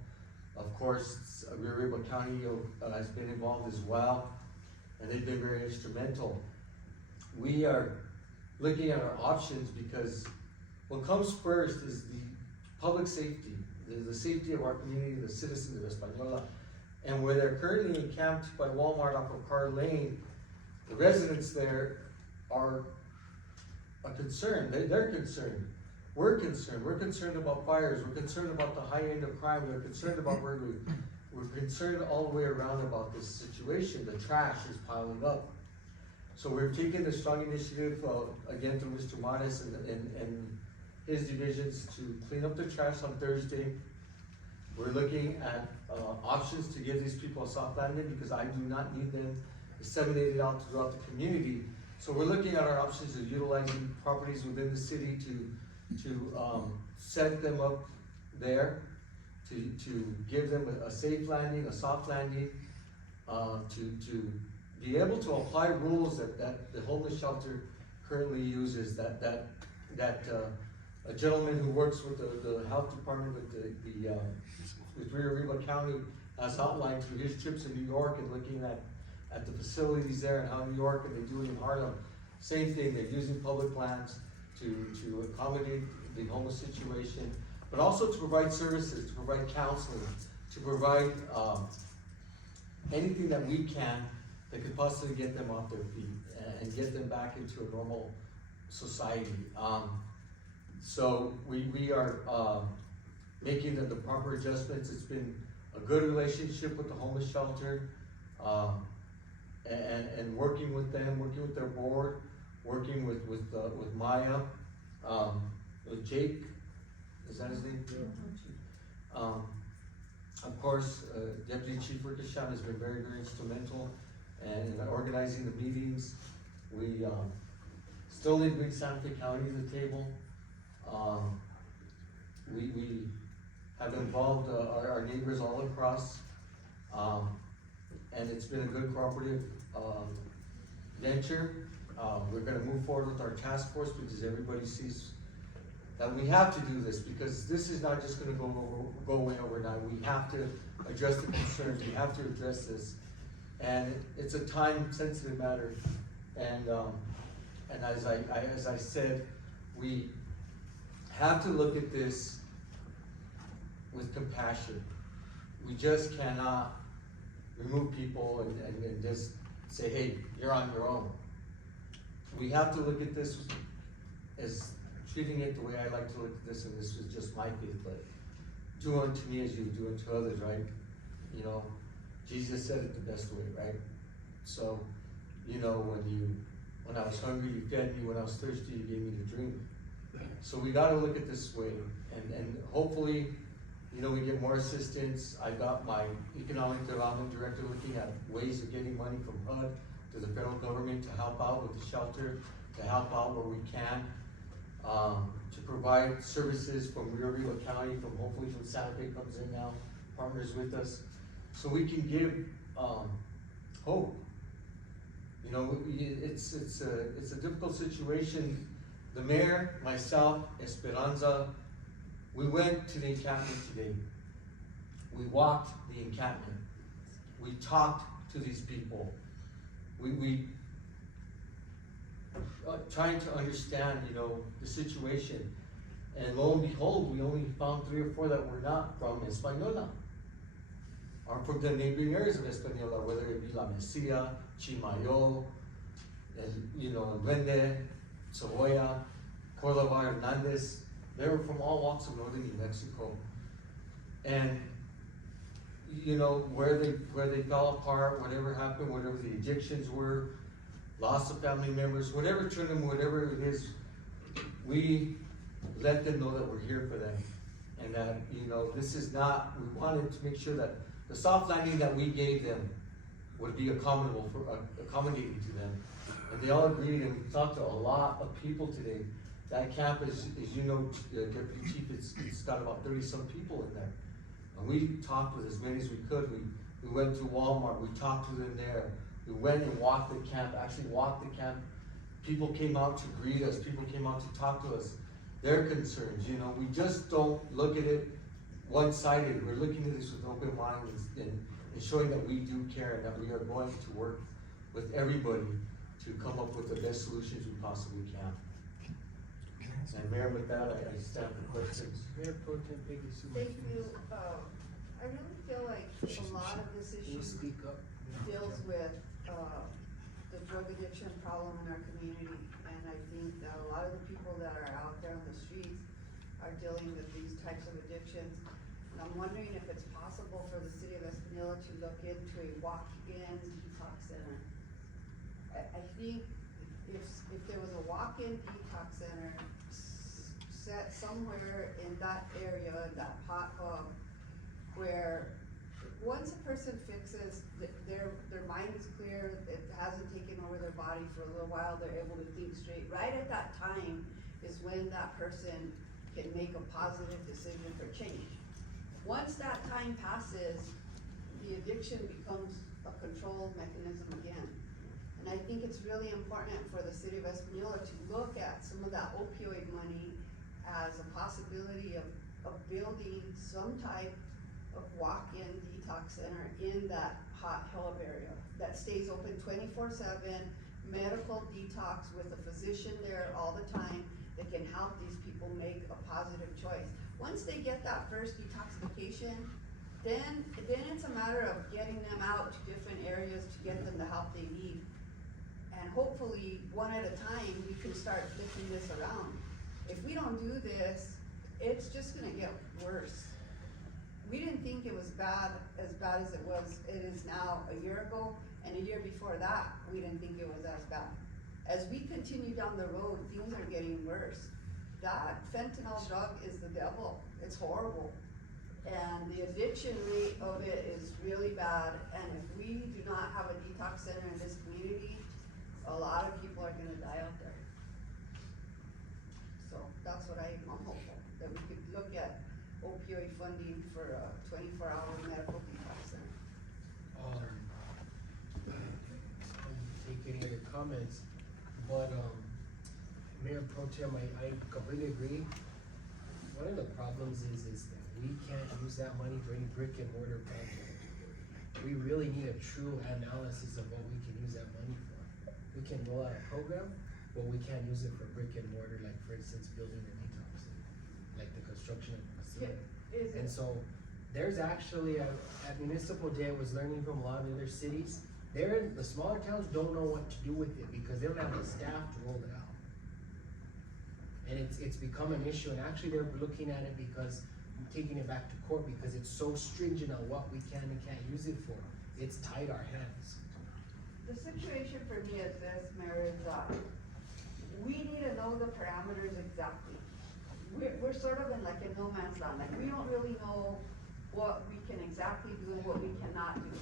Of course, Rio Arriba County has been involved as well, and they've been very instrumental. We are looking at our options because what comes first is the public safety, the safety of our community, the citizens of Espanola. And where they're currently encamped by Walmart off of Carr Lane, the residents there are a concern. They're concerned. We're concerned. We're concerned about fires. We're concerned about the high end of crime. We're concerned about burglary. We're concerned all the way around about this situation. The trash is piling up. So we've taken the strong initiative, again, through Mr. Mares and his divisions to clean up the trash on Thursday. We're looking at options to give these people a soft landing, because I do not need them disseminated out throughout the community. So we're looking at our options of utilizing properties within the city to set them up there, to give them a safe landing, a soft landing, to be able to apply rules that the homeless shelter currently uses, that a gentleman who works with the health department with Rio Arriba County has outlined through his trips in New York and looking at the facilities there and how New York and they do it in Harlem. Same thing, they're using public lands to accommodate the homeless situation, but also to provide services, to provide counseling, to provide anything that we can that could possibly get them off their feet and get them back into a normal society. So we are making the proper adjustments. It's been a good relationship with the homeless shelter, and working with them, working with their board, working with Maya, with Jake, is that his name? Of course, Deputy Chief Ricochet has been very, very instrumental in organizing the meetings. We still need to bring Santa Fe County to the table. We have involved our neighbors all across, and it's been a good cooperative venture. We're going to move forward with our task force because everybody sees that we have to do this, because this is not just going to go away overnight. We have to address the concerns. We have to address this, and it's a time-sensitive matter. And as I said, we have to look at this with compassion. We just cannot remove people and just say, hey, you're on your own. We have to look at this as treating it the way I like to look at this, and this is just my faith, but do unto me as you do unto others, right? You know, Jesus said it the best way, right? So, you know, when I was hungry, you fed me. When I was thirsty, you gave me to drink. So we got to look at this way, and hopefully, you know, we get more assistance. I got my economic development director looking at ways of getting money from HUD to the federal government to help out with the shelter, to help out where we can, to provide services from Rio Arriba County, hopefully from Santa Fe comes in now, partners with us, so we can give hope. You know, it's a difficult situation The mayor, myself, Esperanza, we went to the encampment today. We walked the encampment. We talked to these people. We trying to understand, the situation. And lo and behold, we only found 3 or 4 that were not from Espanola, or from the neighboring areas of Espanola, whether it be La Mesilla, Chimayo, El Duende, Savoya, Cordova, Hernandez. They were from all walks of northern New Mexico. And where they fell apart, whatever happened, whatever the addictions were, loss of family members, whatever turned them, whatever it is, we let them know that we're here for them. And that, this is not, we wanted to make sure that the soft landing that we gave them would be accommodating to them. And they all agreed, and we talked to a lot of people today. That camp is, Deputy Chief, it's got about 30-some people in there. And we talked with as many as we could. We went to Walmart, we talked to them there. We went and walked the camp, actually walked the camp. People came out to greet us, people came out to talk to us. Their concerns, we just don't look at it one-sided. We're looking at this with open minds and showing that we do care and that we are going to work with everybody to come up with the best solutions we possibly can. And Mayor, with that, I stand for questions. Mayor Pro Tem Peggy Sue Thank you. Martinez. I really feel like a lot of this Can you issue speak up? deals with, the drug addiction problem in our community. And I think that a lot of the people that are out there on the streets are dealing with these types of addictions. And I'm wondering if it's possible for the city of Espanola to look into a walk-in detox center. I think if there was a walk-in detox center set somewhere in that area, that hot hub, where once a person fixes, their mind is clear, it hasn't taken over their body for a little while, they're able to think straight. Right at that time is when that person can make a positive decision for change. Once that time passes, the addiction becomes a control mechanism again. And I think it's really important for the city of Espanola to look at some of that opioid money as a possibility of building some type of walk-in detox center in that hot hub area that stays open 24/7, medical detox with a physician there all the time that can help these people make a positive choice. Once they get that first detoxification, then it's a matter of getting them out to different areas to get them the help they need. And hopefully, one at a time, we can start flipping this around. If we don't do this, it's just gonna get worse. We didn't think it was as bad as it is now a year ago, and a year before that, we didn't think it was as bad. As we continue down the road, things are getting worse. That fentanyl drug is the devil, it's horrible. And the addiction rate of it is really bad, and if we do not have a detox center in this community, a lot of people are gonna die out there. So that's what I'm hopeful, that we could look at opioid funding for a 24-hour medical detox center. Take any other comments, but, Mayor Pro Tem, I completely agree. One of the problems is that we can't use that money for any brick and mortar project. We really need a true analysis of what we can use that money for. We can roll out a program, but we can't use it for brick and mortar, like for instance, building a detox, like the construction of a facility. And so, there's actually at Municipal Day, I was learning from a lot of other cities, the smaller towns don't know what to do with it because they don't have the staff to roll it out. And it's become an issue, and actually they're looking at it because, taking it back to court because it's so stringent on what we can and can't use it for. It's tied our hands. The situation for me is this, Mayor, is that we need to know the parameters exactly. We're sort of in like a no man's land, like we don't really know what we can exactly do and what we cannot do.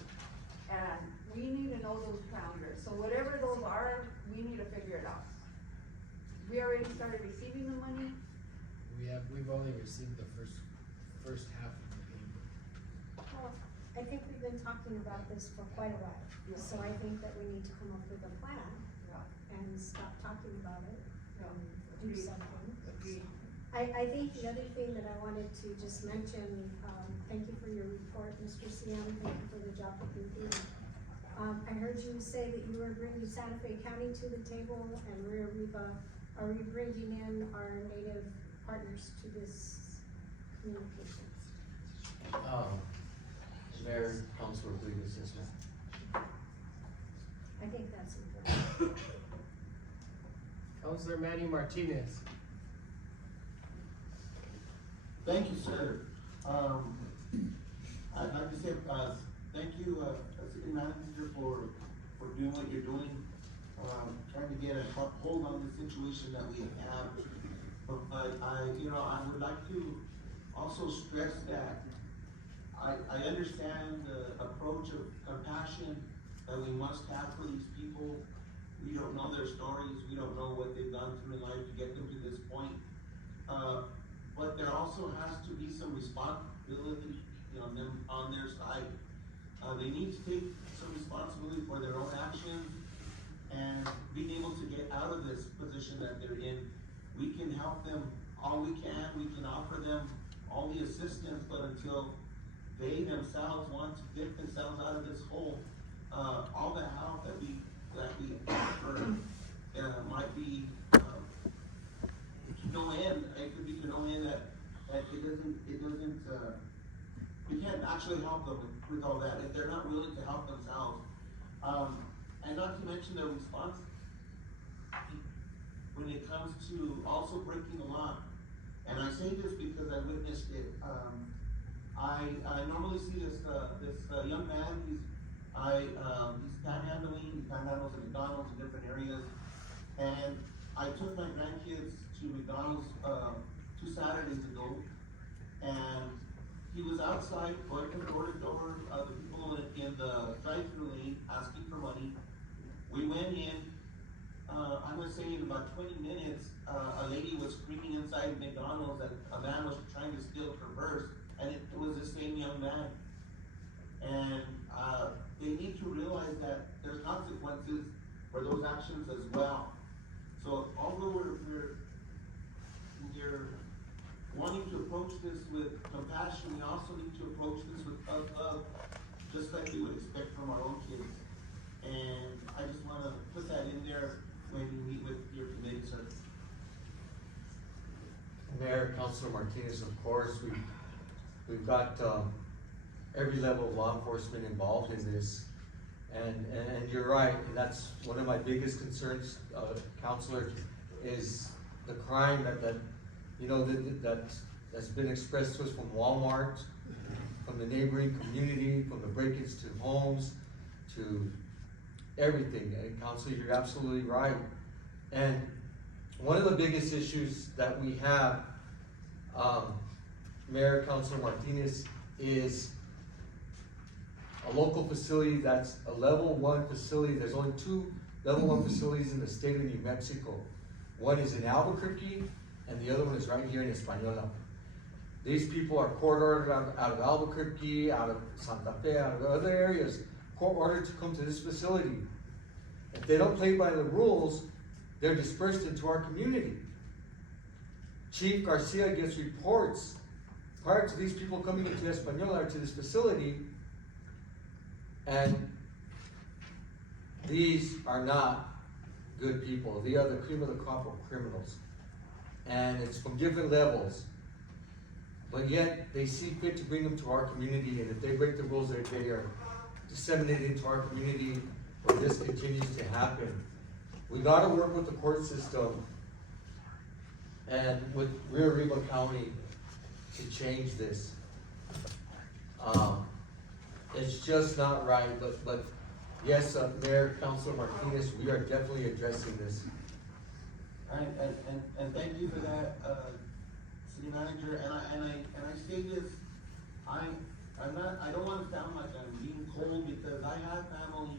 And we need to know those parameters, so whatever those are, we need to figure it out. We already started receiving the money. We've only received the first half of the payment. Well, I think we've been talking about this for quite a while, so I think that we need to come up with a plan and stop talking about it and do something. I think the other thing that I wanted to just mention, thank you for your report, Mr. CM, thank you for the job that you did. I heard you say that you were bringing Santa Fe County to the table and Rio Riva. Are we bringing in our native partners to this communication? Mayor, Councilor, please assist me. I think that's important. Councilor Manny Martinez. Thank you, sir. I'd like to say, thank you, City Manager, for doing what you're doing, trying to get a hold on the situation that we have. But I would like to also stress that I understand the approach of compassion that we must have for these people. We don't know their stories, we don't know what they've gone through in life to get them to this point. But there also has to be some responsibility, on their side. They need to take some responsibility for their own actions and being able to get out of this position that they're in. We can help them all we can offer them all the assistance, but until they themselves want to get themselves out of this hole, all the help that we offer might be to no end. It could be to no end that it doesn't we can't actually help them with all that if they're not willing to help themselves. And not to mention their response when it comes to also breaking the law. And I say this because I witnessed it. I normally see this young man. He's panhandling. He panhandles at McDonald's in different areas. And I took my grandkids to McDonald's 2 Saturdays ago, and he was outside going from door to door. The people in the drive-thru lane asking for money. We went in. I'm gonna say in about 20 minutes, a lady was screaming inside McDonald's that a man was trying to steal her purse, and it was the same young man. And they need to realize that there's consequences for those actions as well. So although we're wanting to approach this with compassion, we also need to approach this with love, just like we would expect from our own kids. And I just want to put that in there when you meet with your committee, sir. Mayor, Councilor Martinez, of course, we've got every level of law enforcement involved in this. And you're right, and that's one of my biggest concerns, Councilor, is the crime that's been expressed to us from Walmart, from the neighboring community, from the break-ins to homes, to everything. And Councilor, you're absolutely right. And one of the biggest issues that we have, Mayor, Councilor Martinez, is a local facility that's a level 1 facility. There's only 2 level 1 facilities in the state of New Mexico. One is in Albuquerque, and the other one is right here in Espanola. These people are court-ordered out of Albuquerque, out of Santa Fe, out of other areas, court-ordered to come to this facility. If they don't play by the rules, they're dispersed into our community. Chief Garcia gets reports prior to these people coming into Espanola or to this facility, and these are not good people. They are the cream of the crop of criminals. And it's from different levels. But yet, they see fit to bring them to our community, and if they break the rules, they are disseminated into our community, or this continues to happen. We gotta work with the court system and with Rio Riva County to change this. It's just not right, but yes, Mayor, Councilor Martinez, we are definitely addressing this. And thank you for that, City Manager. And I say this, I don't want to sound like I'm being cold, because I have family,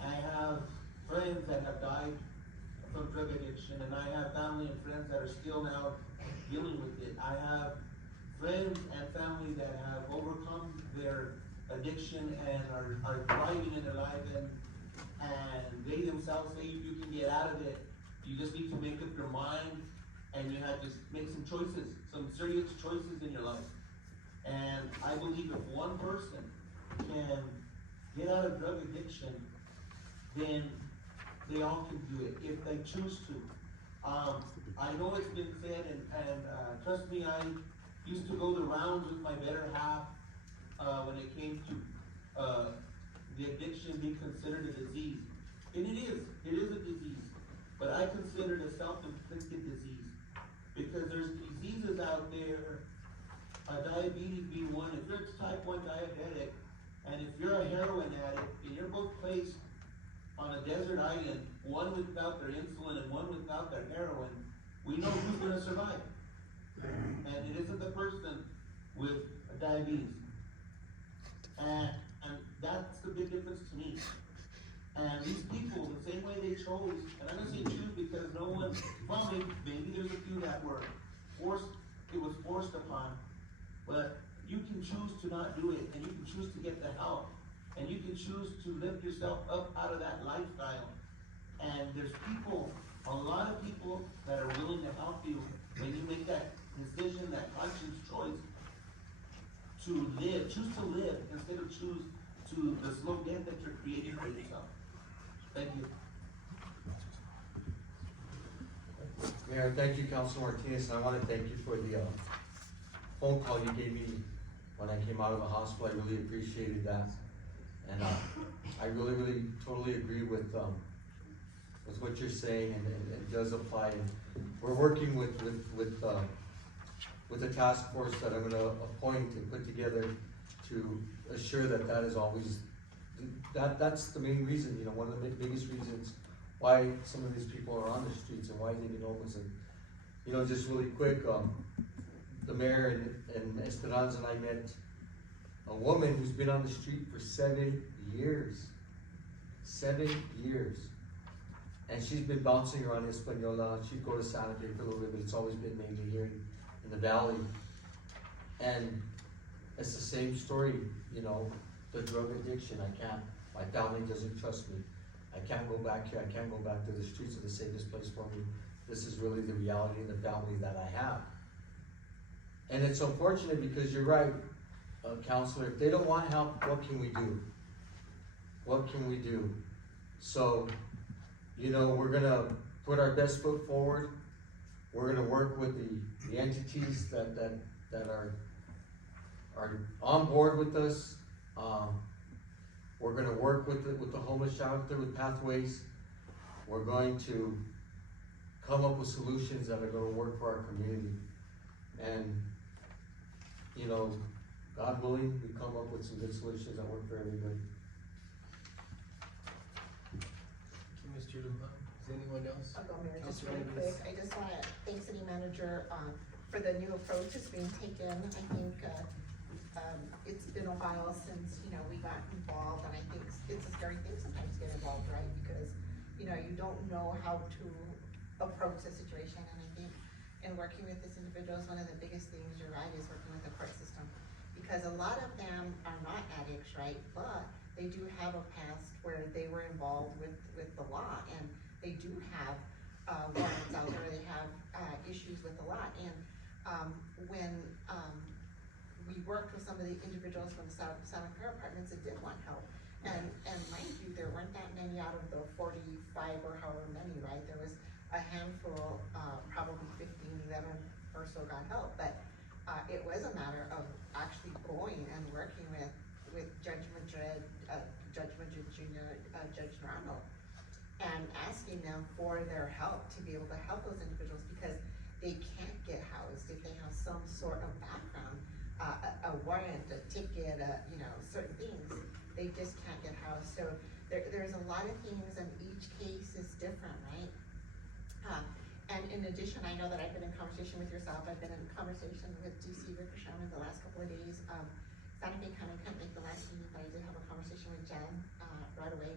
I have friends that have died from drug addiction, and I have family and friends that are still now dealing with it. I have friends and family that have overcome their addiction and are thriving in their life, and they themselves say, if you can get out of it, You just need to make up your mind, and you have to make some choices, some serious choices in your life. And I believe if one person can get out of drug addiction, then they all can do it, if they choose to. I know it's been said, and trust me, I used to go the rounds with my better half, when it came to, the addiction being considered a disease. And it is a disease, but I consider it a self-inflicted disease, because there's diseases out there, diabetes being one. If you're type 1 diabetic, and if you're a heroin addict, and you're both placed on a desert island, one without their insulin and one without their heroin, we know who's gonna survive. And it isn't the person with diabetes. And that's the big difference to me. And these people, the same way they chose, and I'm gonna say choose because no one, well, maybe there's a few that were forced, it was forced upon, but you can choose to not do it, and you can choose to get the help, and you can choose to lift yourself up out of that lifestyle. And there's people, a lot of people that are willing to help you when you make that decision, that conscious choice to live, choose to live instead of choose to the slow death that you're creating for yourself. Thank you. Mayor, thank you, Councilor Martinez, and I want to thank you for the phone call you gave me when I came out of the hospital. I really appreciated that, and I really totally agree with what you're saying, and it does apply. And we're working with the task force that I'm going to appoint and put together to assure that that is always that's the main reason. You know, one of the biggest reasons why some of these people are on the streets and why they get homeless. And you know, just really quick, the mayor and Esperanza and I met a woman who's been on the street for 7 years. 7 years. And she's been bouncing around Espanola. She'd go to Santa Fe for a little bit, but it's always been mainly here in the valley. And it's the same story, you know, the drug addiction. My family doesn't trust me. I can't go back here. I can't go back to the streets of the safest place for me. This is really the reality in the family that I have. And it's unfortunate because you're right, Counselor. If they don't want help, what can we do? What can we do? So, you know, we're gonna put our best foot forward. We're gonna work with the entities that are on board with us. We're gonna work with the homeless shelter, with Pathways. We're going to come up with solutions that are gonna work for our community. And, you know, God willing, we come up with some good solutions that work for everybody. Mr. Is anyone else? I'll go, Mayor, just Councilor really Reyes. quick. I just wanna thank City Manager, for the new approach that's being taken. I think, it's been a while since, you know, we got involved, and I think it's a scary thing sometimes to get involved, right? Because, you know, you don't know how to approach the situation, and I think in working with these individuals, one of the biggest things, you're right, is working with the court system. Because a lot of them are not addicts, right? But they do have a past where they were involved with the law, and they do have warrants out there, they have issues with the law. And when we worked with some of the individuals from the Santa Clara apartments that did want help, and mind you, there weren't that many out of the 45 or however many, right? There was a handful, probably 15, 11 or so got help, but it was a matter of actually going and working with Judge Madrid, Judge Madrid Jr., Judge Narano, and asking them for their help to be able to help those individuals, because they can't get housed if they have some sort of background, a warrant, a ticket, you know, certain things. They just can't get housed. So there's a lot of things, and each case is different, right? And in addition, I know that I've been in conversation with yourself. I've been in conversation with DC Ricker Sherman the last couple of days. Santa Fe County couldn't make the last meeting, but I did have a conversation with Jen right away.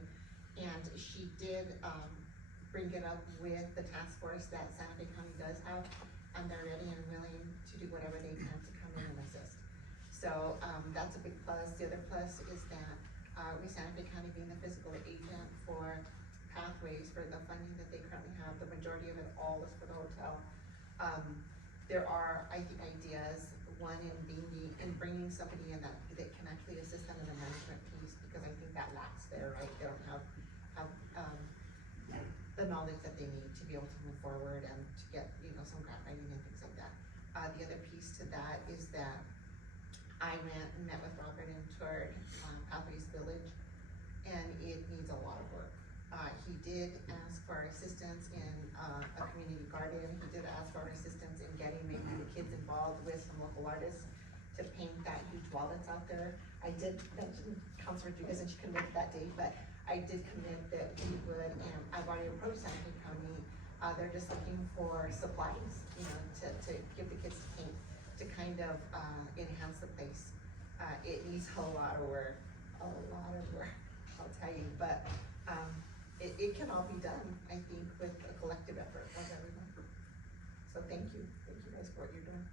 And she did bring it up with the task force that Santa Fe County does have, and they're ready and willing to do whatever they can to come in and assist. So that's a big plus. The other plus is that with Santa Fe County being the physical agent for pathways for the funding that they currently have. The majority of it all is for the hotel. There are, I think, ideas, one in bringing somebody in that can actually assist them in the management piece, because I think that lacks there, right? They don't have the knowledge that they need to be able to move forward and to get, some grant writing and things like that. The other piece to that is that I went and met with Robert and toured Pathways Village, and it needs a lot of work. He did ask for our assistance in a community garden. He did ask for our assistance in getting maybe the kids involved with some local artists to paint that huge wall that's out there. I did mention Councilor Rodriguez, and she couldn't make that date, but I did commit that we would, and I've already approached Santa Fe County. They're just looking for supplies, to give the kids to paint, to kind of enhance the place. It needs a lot of work, I'll tell you, but it can all be done, I think, with a collective effort of everyone. So thank you guys for what you're doing.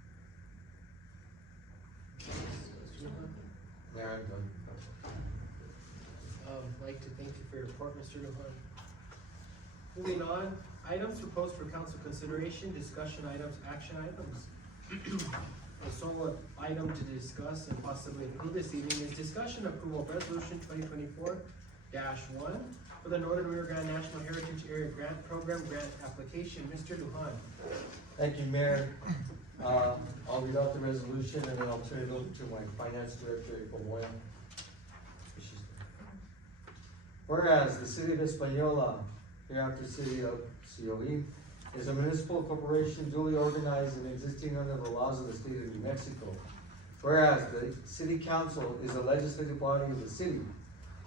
Mayor, I'm done. I'd like to thank you for your report, Mr. Lujan. Moving on, items proposed for council consideration, discussion items, action items. The sole item to discuss and possibly approve this evening is discussion approval of resolution 2024-1 for the Northern Rio Grande National Heritage Area Grant Program grant application. Mr. Lujan. Thank you, Mayor. I'll read out the resolution and then I'll turn it over to my finance director, April Moya. Whereas the city of Espanola, hereafter city of COE, is a municipal corporation duly organized and existing under the laws of the state of New Mexico. Whereas the city council is a legislative body of the city.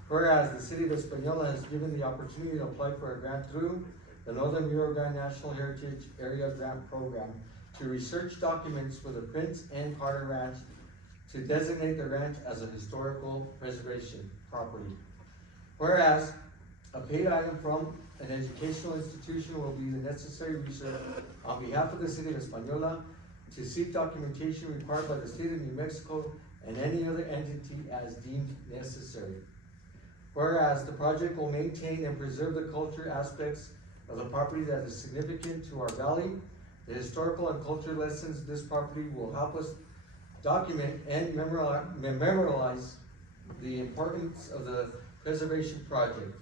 Whereas the city of Espanola has given the opportunity to apply for a grant through the Northern Rio Grande National Heritage Area Grant Program to research documents for the Prince and Carter Ranch to designate the ranch as a historical preservation property. Whereas a paid item from an educational institution will be the necessary research on behalf of the city of Espanola to seek documentation required by the state of New Mexico and any other entity as deemed necessary. Whereas the project will maintain and preserve the culture aspects of the property that is significant to our valley. The historical and cultural lessons this property will help us document and memorialize the importance of the preservation project.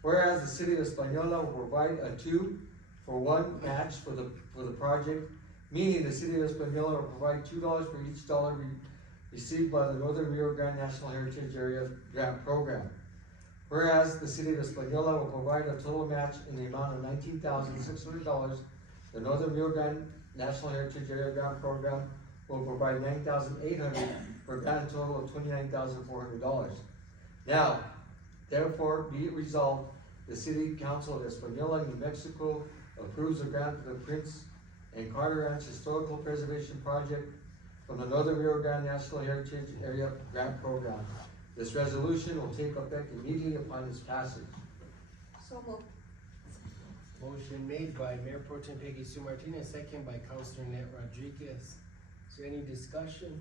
Whereas the city of Espanola will provide a 2-for-1 match for the project, meaning the city of Espanola will provide $2 for each dollar received by the Northern Rio Grande National Heritage Area Grant Program. Whereas the city of Espanola will provide a total match in the amount of $19,600, the Northern Rio Grande National Heritage Area Grant Program will provide $9,800 for a grand total of $29,400. Now, therefore, be it resolved, the City Council of Espanola, New Mexico approves the grant for the Prince and Carter Ranch Historical Preservation Project from the Northern Rio Grande National Heritage Area Grant Program. This resolution will take effect immediately upon its passage. So moved. Motion made by Mayor Pro Tem Peggy Sue Martinez, second by Councilor Net Rodriguez. Is there any discussion?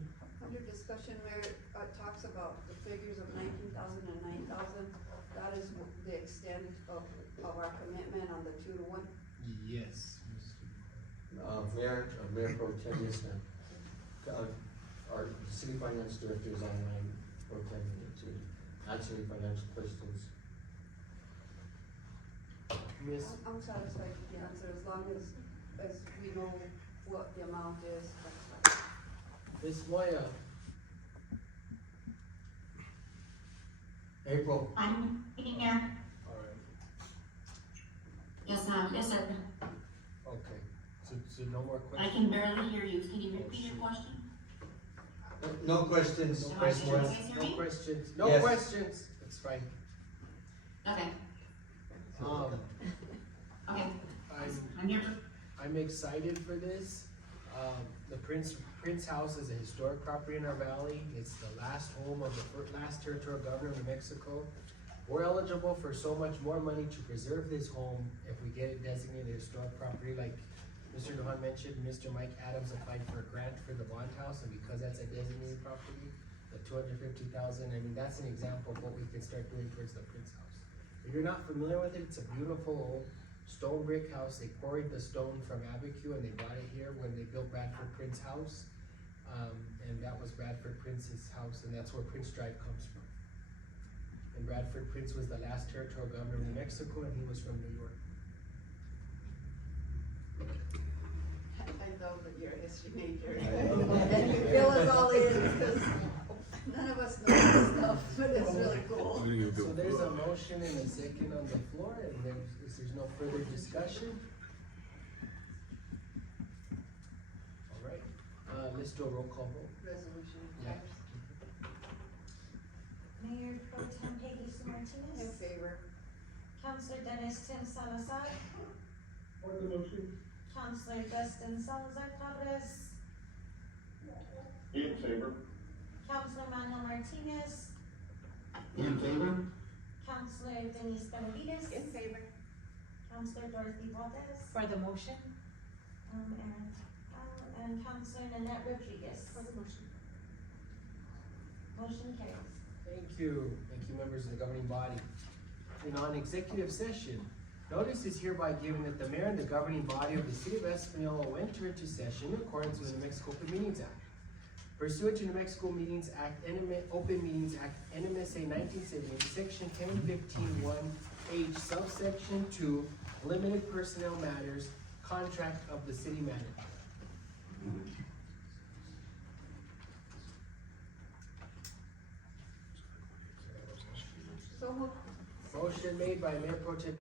Under discussion, Mayor, talks about the figures of 19,000 and 9,000. That is the extent of our commitment on the 2-to-1. Yes. Mayor Pro Tem, yes, ma'am. Our city finance director is online, Pro Tem, to answer any financial questions. Miss, I'm satisfied with the answer as long as we know what the amount is. That's fine. Miss Moya. April. I'm here. All right. Yes, yes, sir. Okay. So no more I questions? can barely hear you. Can you repeat your question? No questions, No Vice Mayor. questions. No questions. No Yes. questions. It's fine. Okay, okay. I'm here. I'm excited for this. The Prince House is a historic property in our valley. It's the last home of the last territorial governor of New Mexico. We're eligible for so much more money to preserve this home if we get it designated historic property. Like Mr. Lujan mentioned, Mr. Mike Adams applied for a grant for the Bond House, and because that's a designated property, the $250,000, I mean, that's an example of what we can start doing towards the Prince House. If you're not familiar with it, it's a beautiful old stone brick house. They quarried the stone from Abiquiu and they brought it here when they built Bradford Prince's house. And that was Bradford Prince's house, and that's where Prince Drive comes from. And Bradford Prince was the last territorial governor of New Mexico, and he was from New York. I know that you're a history major. I know. And you fill us all in, because none of us know this stuff, but it's really cool. So there's a motion and a second on the floor, and if there's no further discussion. All right, let's do a roll call vote. Resolution. Yeah. Mayor Pro Tem Peggy Sue In Martinez. favor. Counselor Dennis Tim Salazar. For the motion. Counselor Dustin Salazar Torres. In favor. Counselor Manuel Martinez. In favor? Counselor Denise Benavides. In favor. Counselor Dorothy Valdez. For the motion? And Counselor Nanette Rodriguez. For the motion. Motion carries. Thank you members of the governing body. In non-executive session, notice is hereby given that the mayor and the governing body of the city of Espanola will enter into session in accordance with the New Mexico Open Meetings Act. Pursuant to New Mexico Meetings Act, Open Meetings Act, NMSA 1970, section 1015(1)H, subsection 2, limited personnel matters, contract of the city manager. So moved. Motion made by Mayor Pro Tem